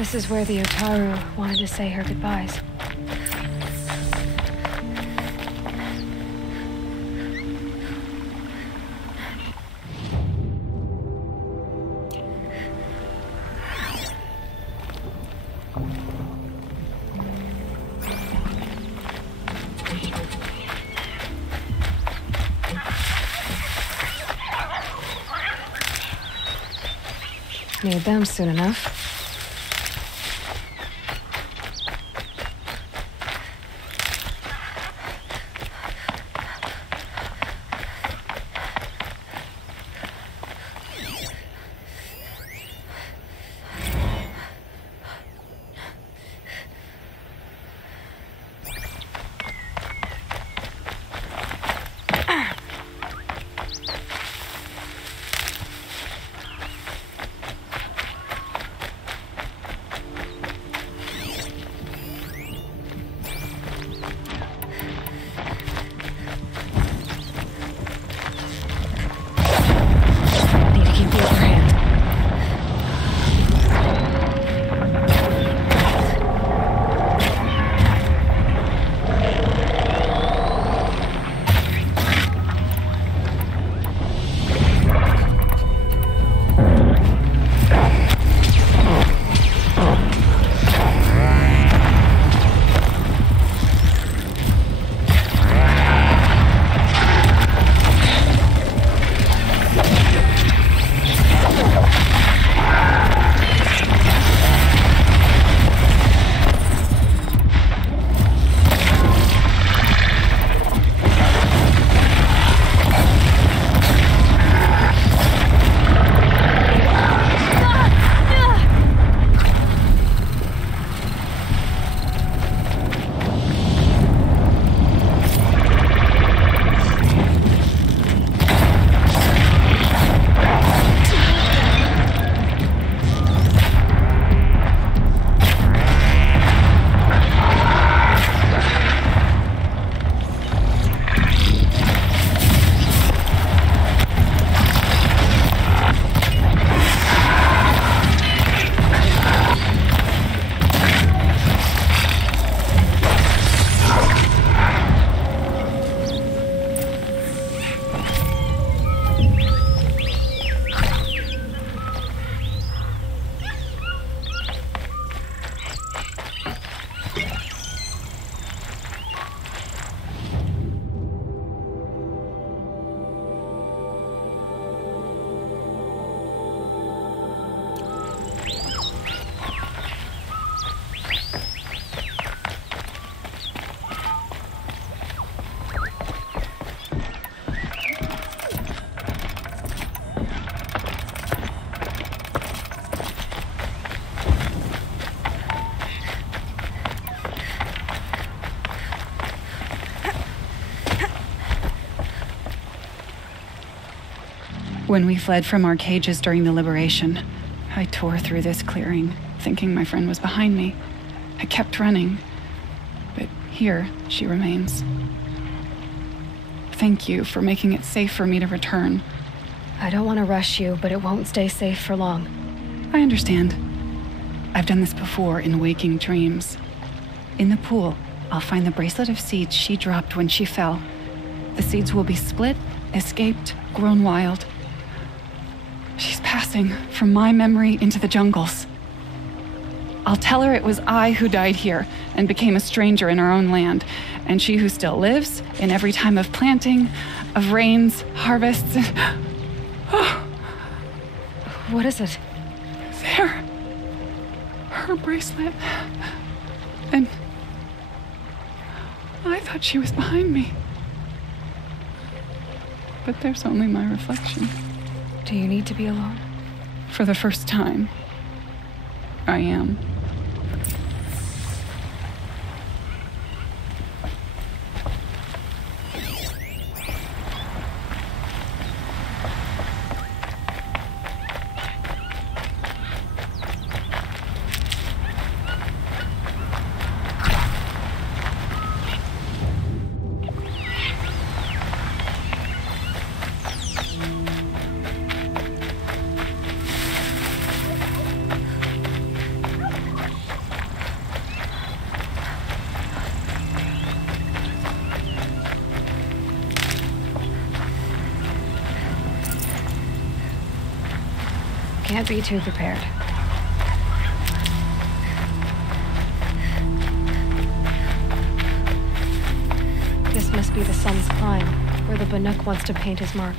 This is where the Otaru wanted to say her goodbyes. Need them soon enough. When we fled from our cages during the liberation, I tore through this clearing, thinking my friend was behind me. I kept running, but here she remains. Thank you for making it safe for me to return. I don't want to rush you, but it won't stay safe for long. I understand. I've done this before in waking dreams. In the pool, I'll find the bracelet of seeds she dropped when she fell. The seeds will be split, escaped, grown wild. She's passing from my memory into the jungles. I'll tell her it was I who died here and became a stranger in our own land, and she who still lives in every time of planting, of rains, harvests, and... Oh. What is it? There. Her bracelet. And I thought she was behind me. But there's only my reflection. Do you need to be alone? For the first time, I am. Can't be too prepared. This must be the sun's climb, where the Banuk wants to paint his mark.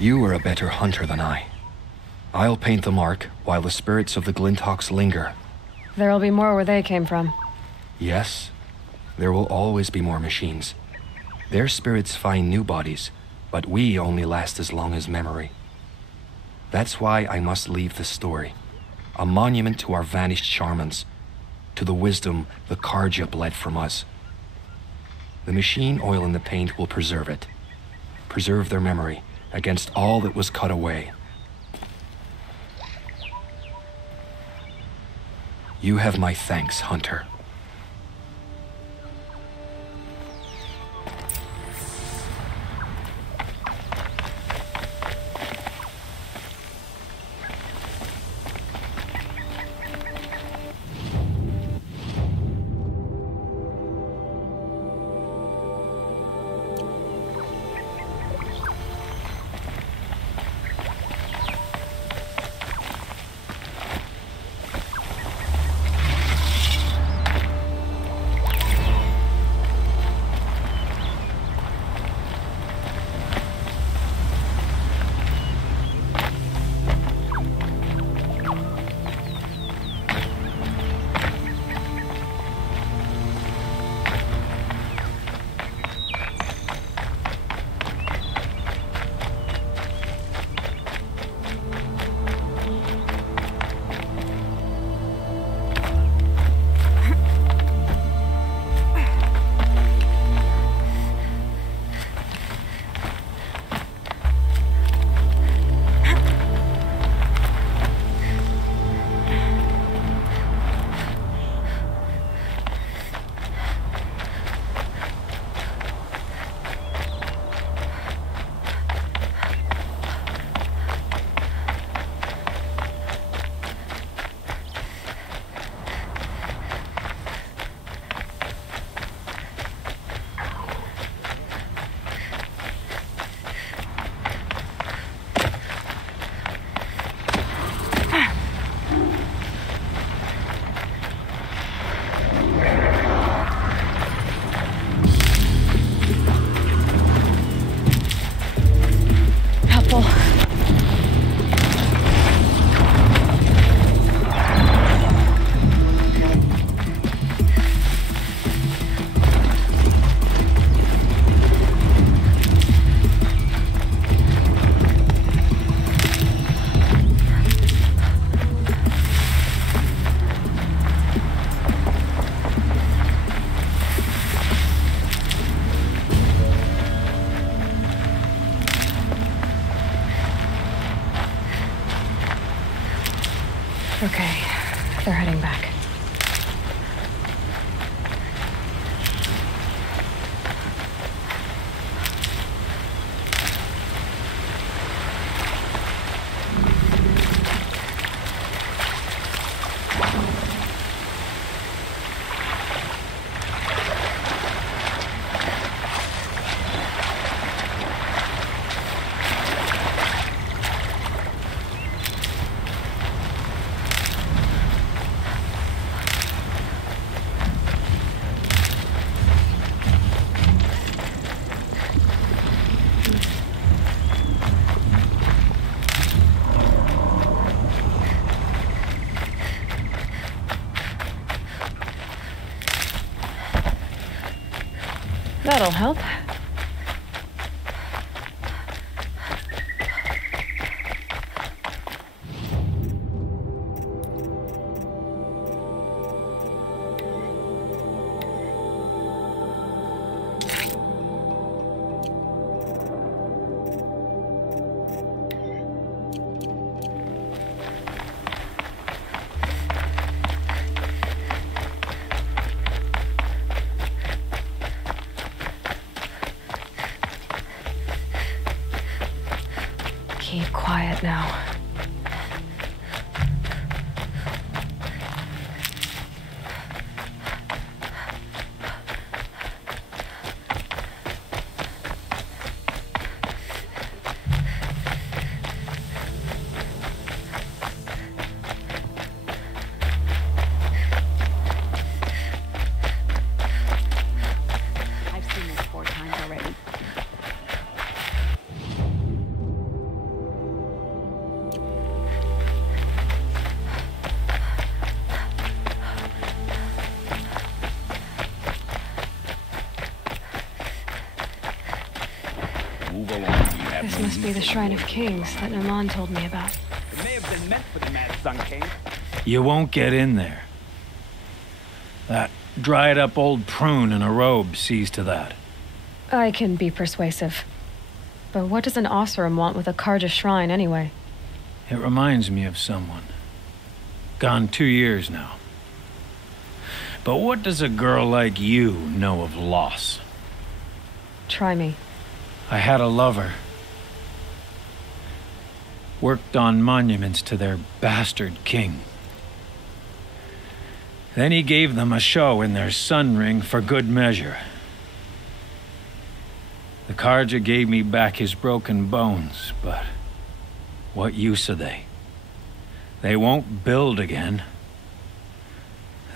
You are a better hunter than I. I'll paint the mark while the spirits of the Glinthawks linger. There'll be more where they came from. Yes, there will always be more machines. Their spirits find new bodies, but we only last as long as memory. That's why I must leave this story. A monument to our vanished shamans, to the wisdom the Karja bled from us. The machine oil in the paint will preserve it. Preserve their memory against all that was cut away. You have my thanks, Hunter. Okay, they're heading back. That'll help. Keep quiet now. I've seen this 4 times already. This must be the Shrine of Kings that Naman told me about. It may have been meant for the Mad Sun King. You won't get in there. That dried-up old prune in a robe sees to that. I can be persuasive. But what does an Oseram want with a Karja shrine anyway? It reminds me of someone. Gone 2 years now. But what does a girl like you know of loss? Try me. I had a lover. Worked on monuments to their bastard king. Then he gave them a show in their sun ring for good measure. The Karja gave me back his broken bones, but what use are they? They won't build again.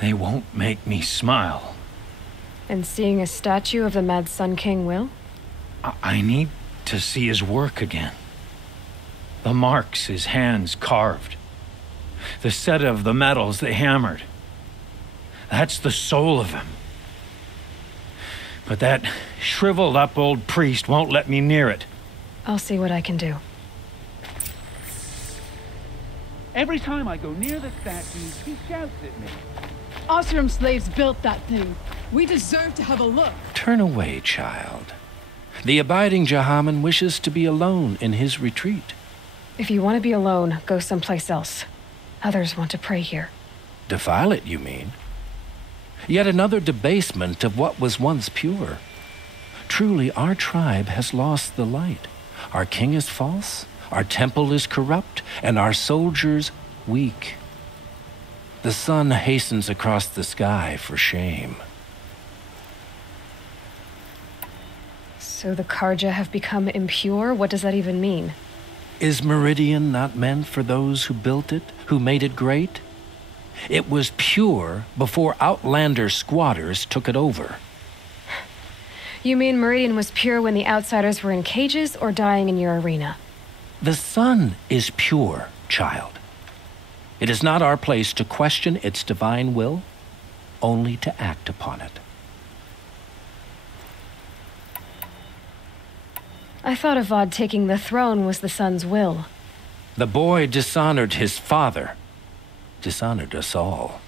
They won't make me smile. And seeing a statue of the Mad Sun King will? I need to see his work again. The marks his hands carved. The set of the metals they hammered. That's the soul of him. But that shriveled up old priest won't let me near it. I'll see what I can do. Every time I go near the statue, he shouts at me. Oseram slaves built that thing. We deserve to have a look. Turn away, child. The abiding Jahaman wishes to be alone in his retreat. If you want to be alone, go someplace else. Others want to pray here. Defile it, you mean? Yet another debasement of what was once pure. Truly, our tribe has lost the light. Our king is false, our temple is corrupt, and our soldiers weak. The sun hastens across the sky for shame. So the Karja have become impure? What does that even mean? Is Meridian not meant for those who built it, who made it great? It was pure before outlander squatters took it over. You mean Meridian was pure when the outsiders were in cages or dying in your arena? The sun is pure, child. It is not our place to question its divine will, only to act upon it. I thought Avad taking the throne was the sun's will. The boy dishonored his father, dishonored us all.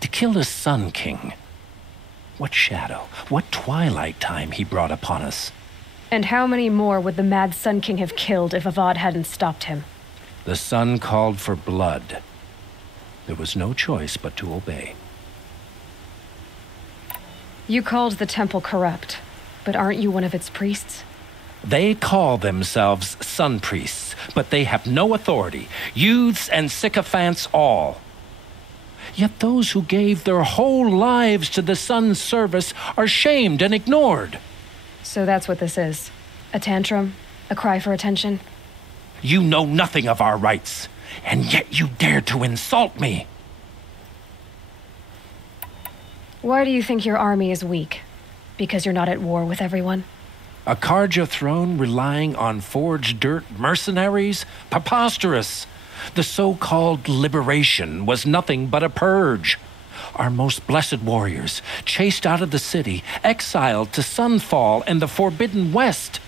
To kill a sun king. What shadow, what twilight time he brought upon us. And how many more would the Mad Sun King have killed if Avad hadn't stopped him? The sun called for blood. There was no choice but to obey. You called the temple corrupt, but aren't you one of its priests? They call themselves sun priests, but they have no authority. Youths and sycophants all. Yet those who gave their whole lives to the sun's service are shamed and ignored. So that's what this is. A tantrum? A cry for attention? You know nothing of our rights, and yet you dare to insult me. Why do you think your army is weak? Because you're not at war with everyone? A Karja throne relying on forged dirt mercenaries? Preposterous! The so-called liberation was nothing but a purge. Our most blessed warriors, chased out of the city, exiled to Sunfall and the Forbidden West.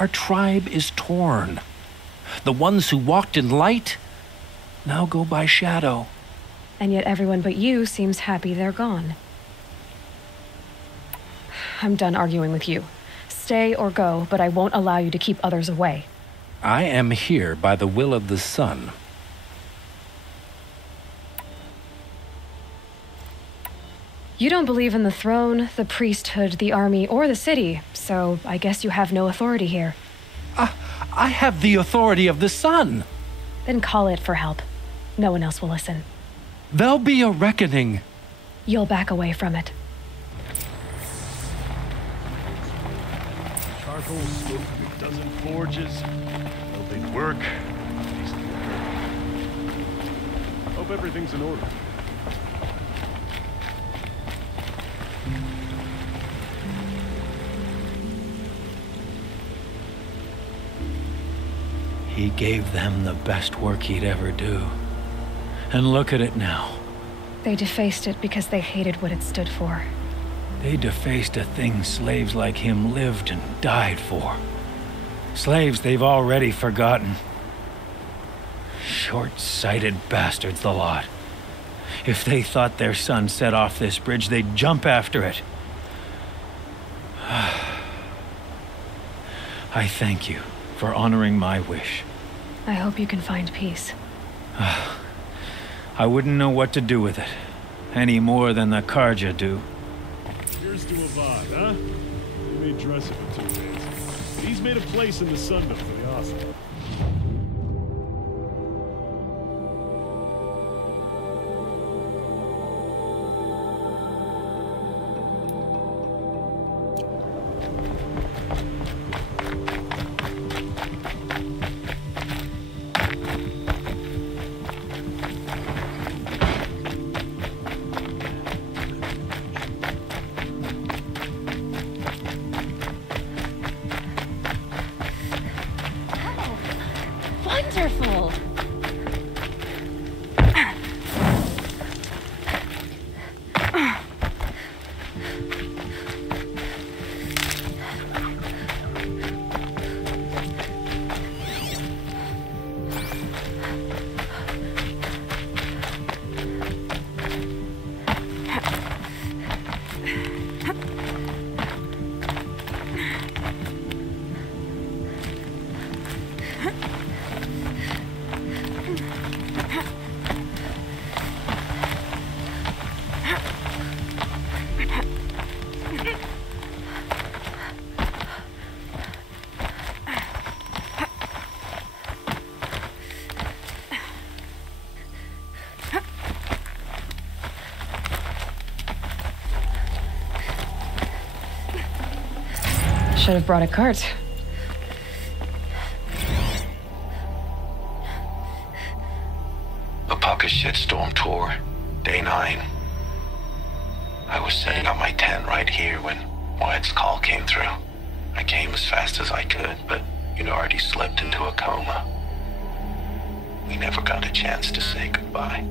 Our tribe is torn. The ones who walked in light now go by shadow. And yet everyone but you seems happy they're gone. I'm done arguing with you. Stay or go, but I won't allow you to keep others away. I am here by the will of the sun. You don't believe in the throne, the priesthood, the army, or the city, so I guess you have no authority here. I have the authority of the sun. Then call it for help. No one else will listen. There'll be a reckoning. You'll back away from it. Charcoal smoke, a dozen forges. No big work. Hope everything's in order. He gave them the best work he'd ever do. And look at it now. They defaced it because they hated what it stood for. They defaced a thing slaves like him lived and died for. Slaves they've already forgotten. Short-sighted bastards, the lot. If they thought their son set off this bridge, they'd jump after it. I thank you for honoring my wish. I hope you can find peace. I wouldn't know what to do with it, any more than the Karja do. Here's to Avad, huh? They may dress him in too fancy. He's made a place in the Sunbelt for the awesome. Wonderful! Should have brought a cart. Apaka shitstorm tour, day 9. I was setting up my tent right here when Wyatt's call came through. I came as fast as I could, but you'd already slipped into a coma. We never got a chance to say goodbye.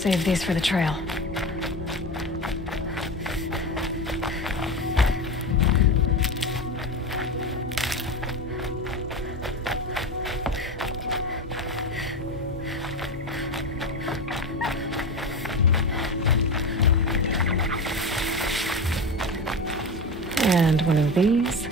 save these for the trail. And one of these.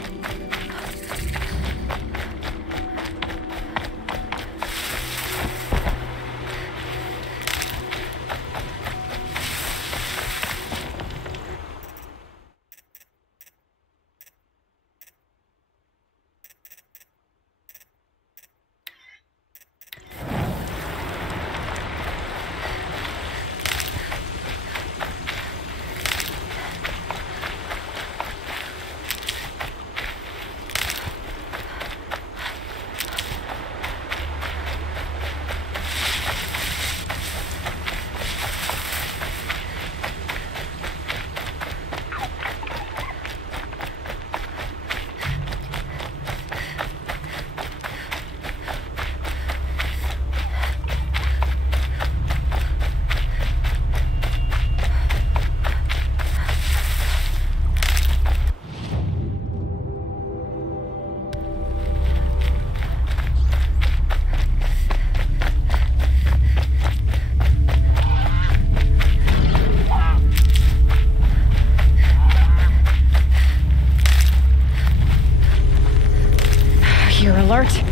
Alert.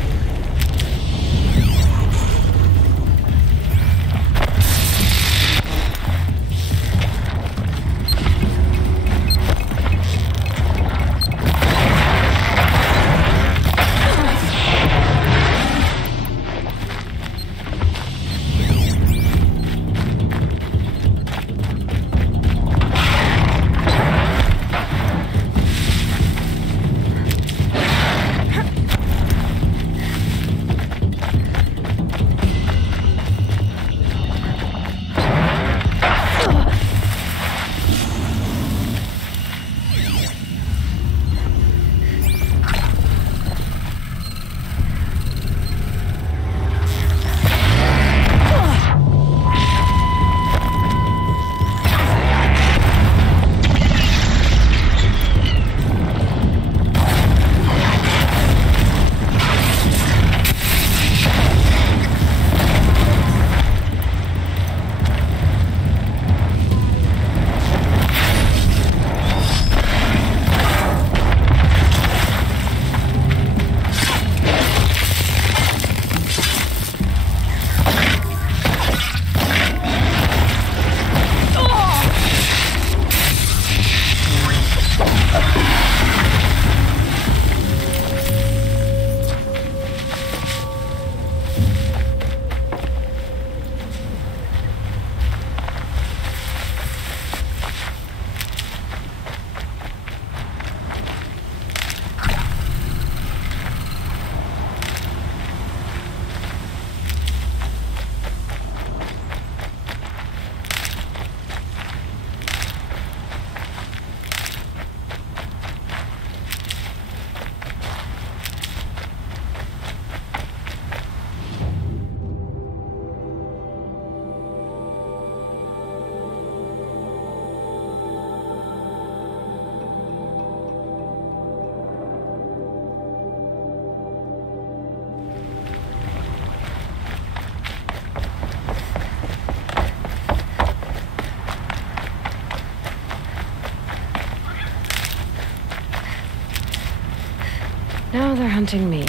Now they're hunting me.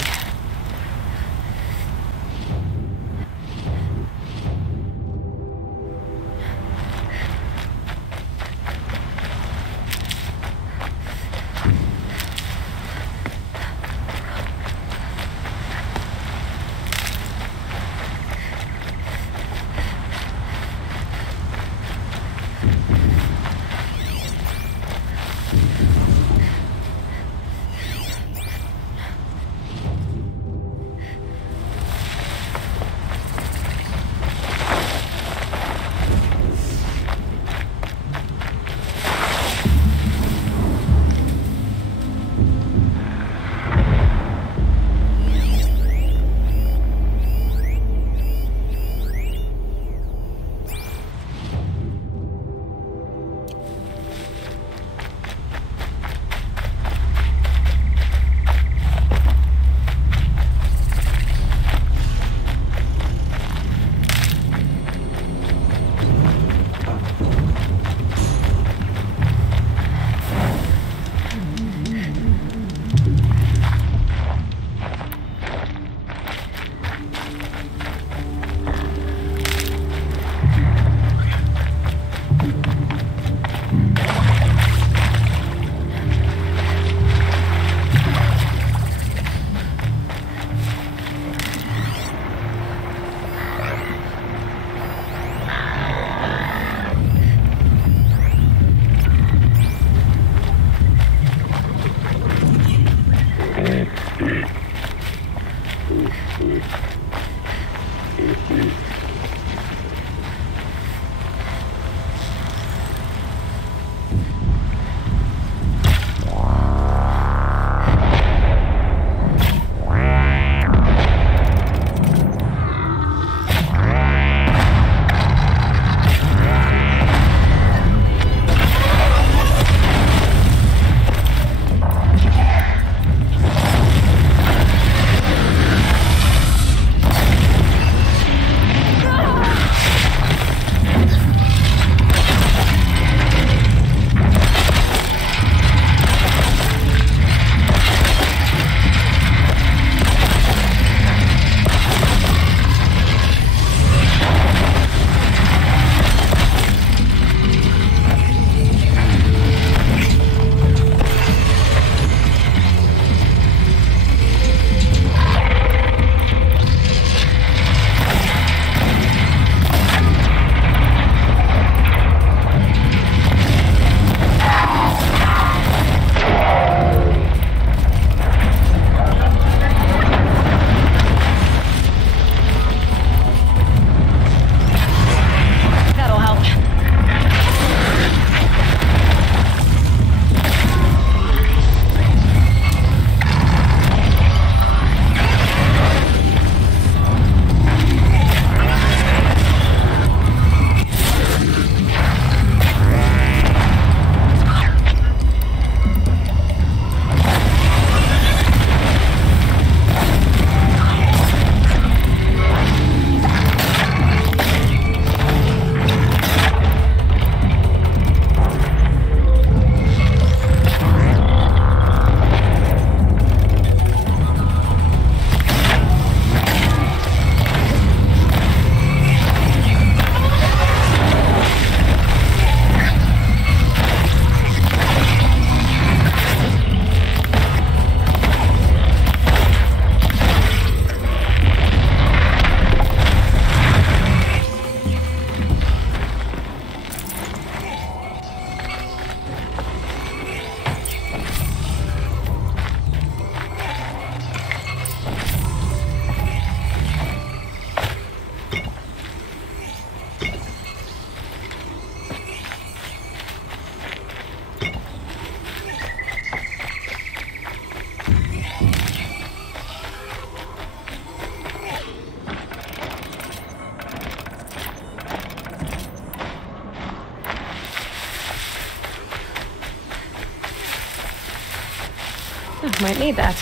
Might need that.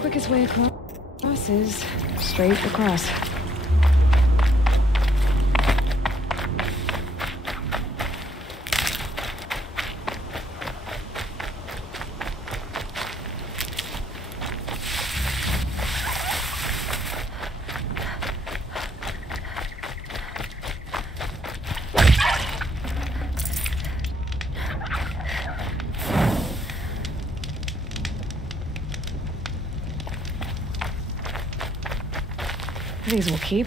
Quickest way across is straight across. These will keep.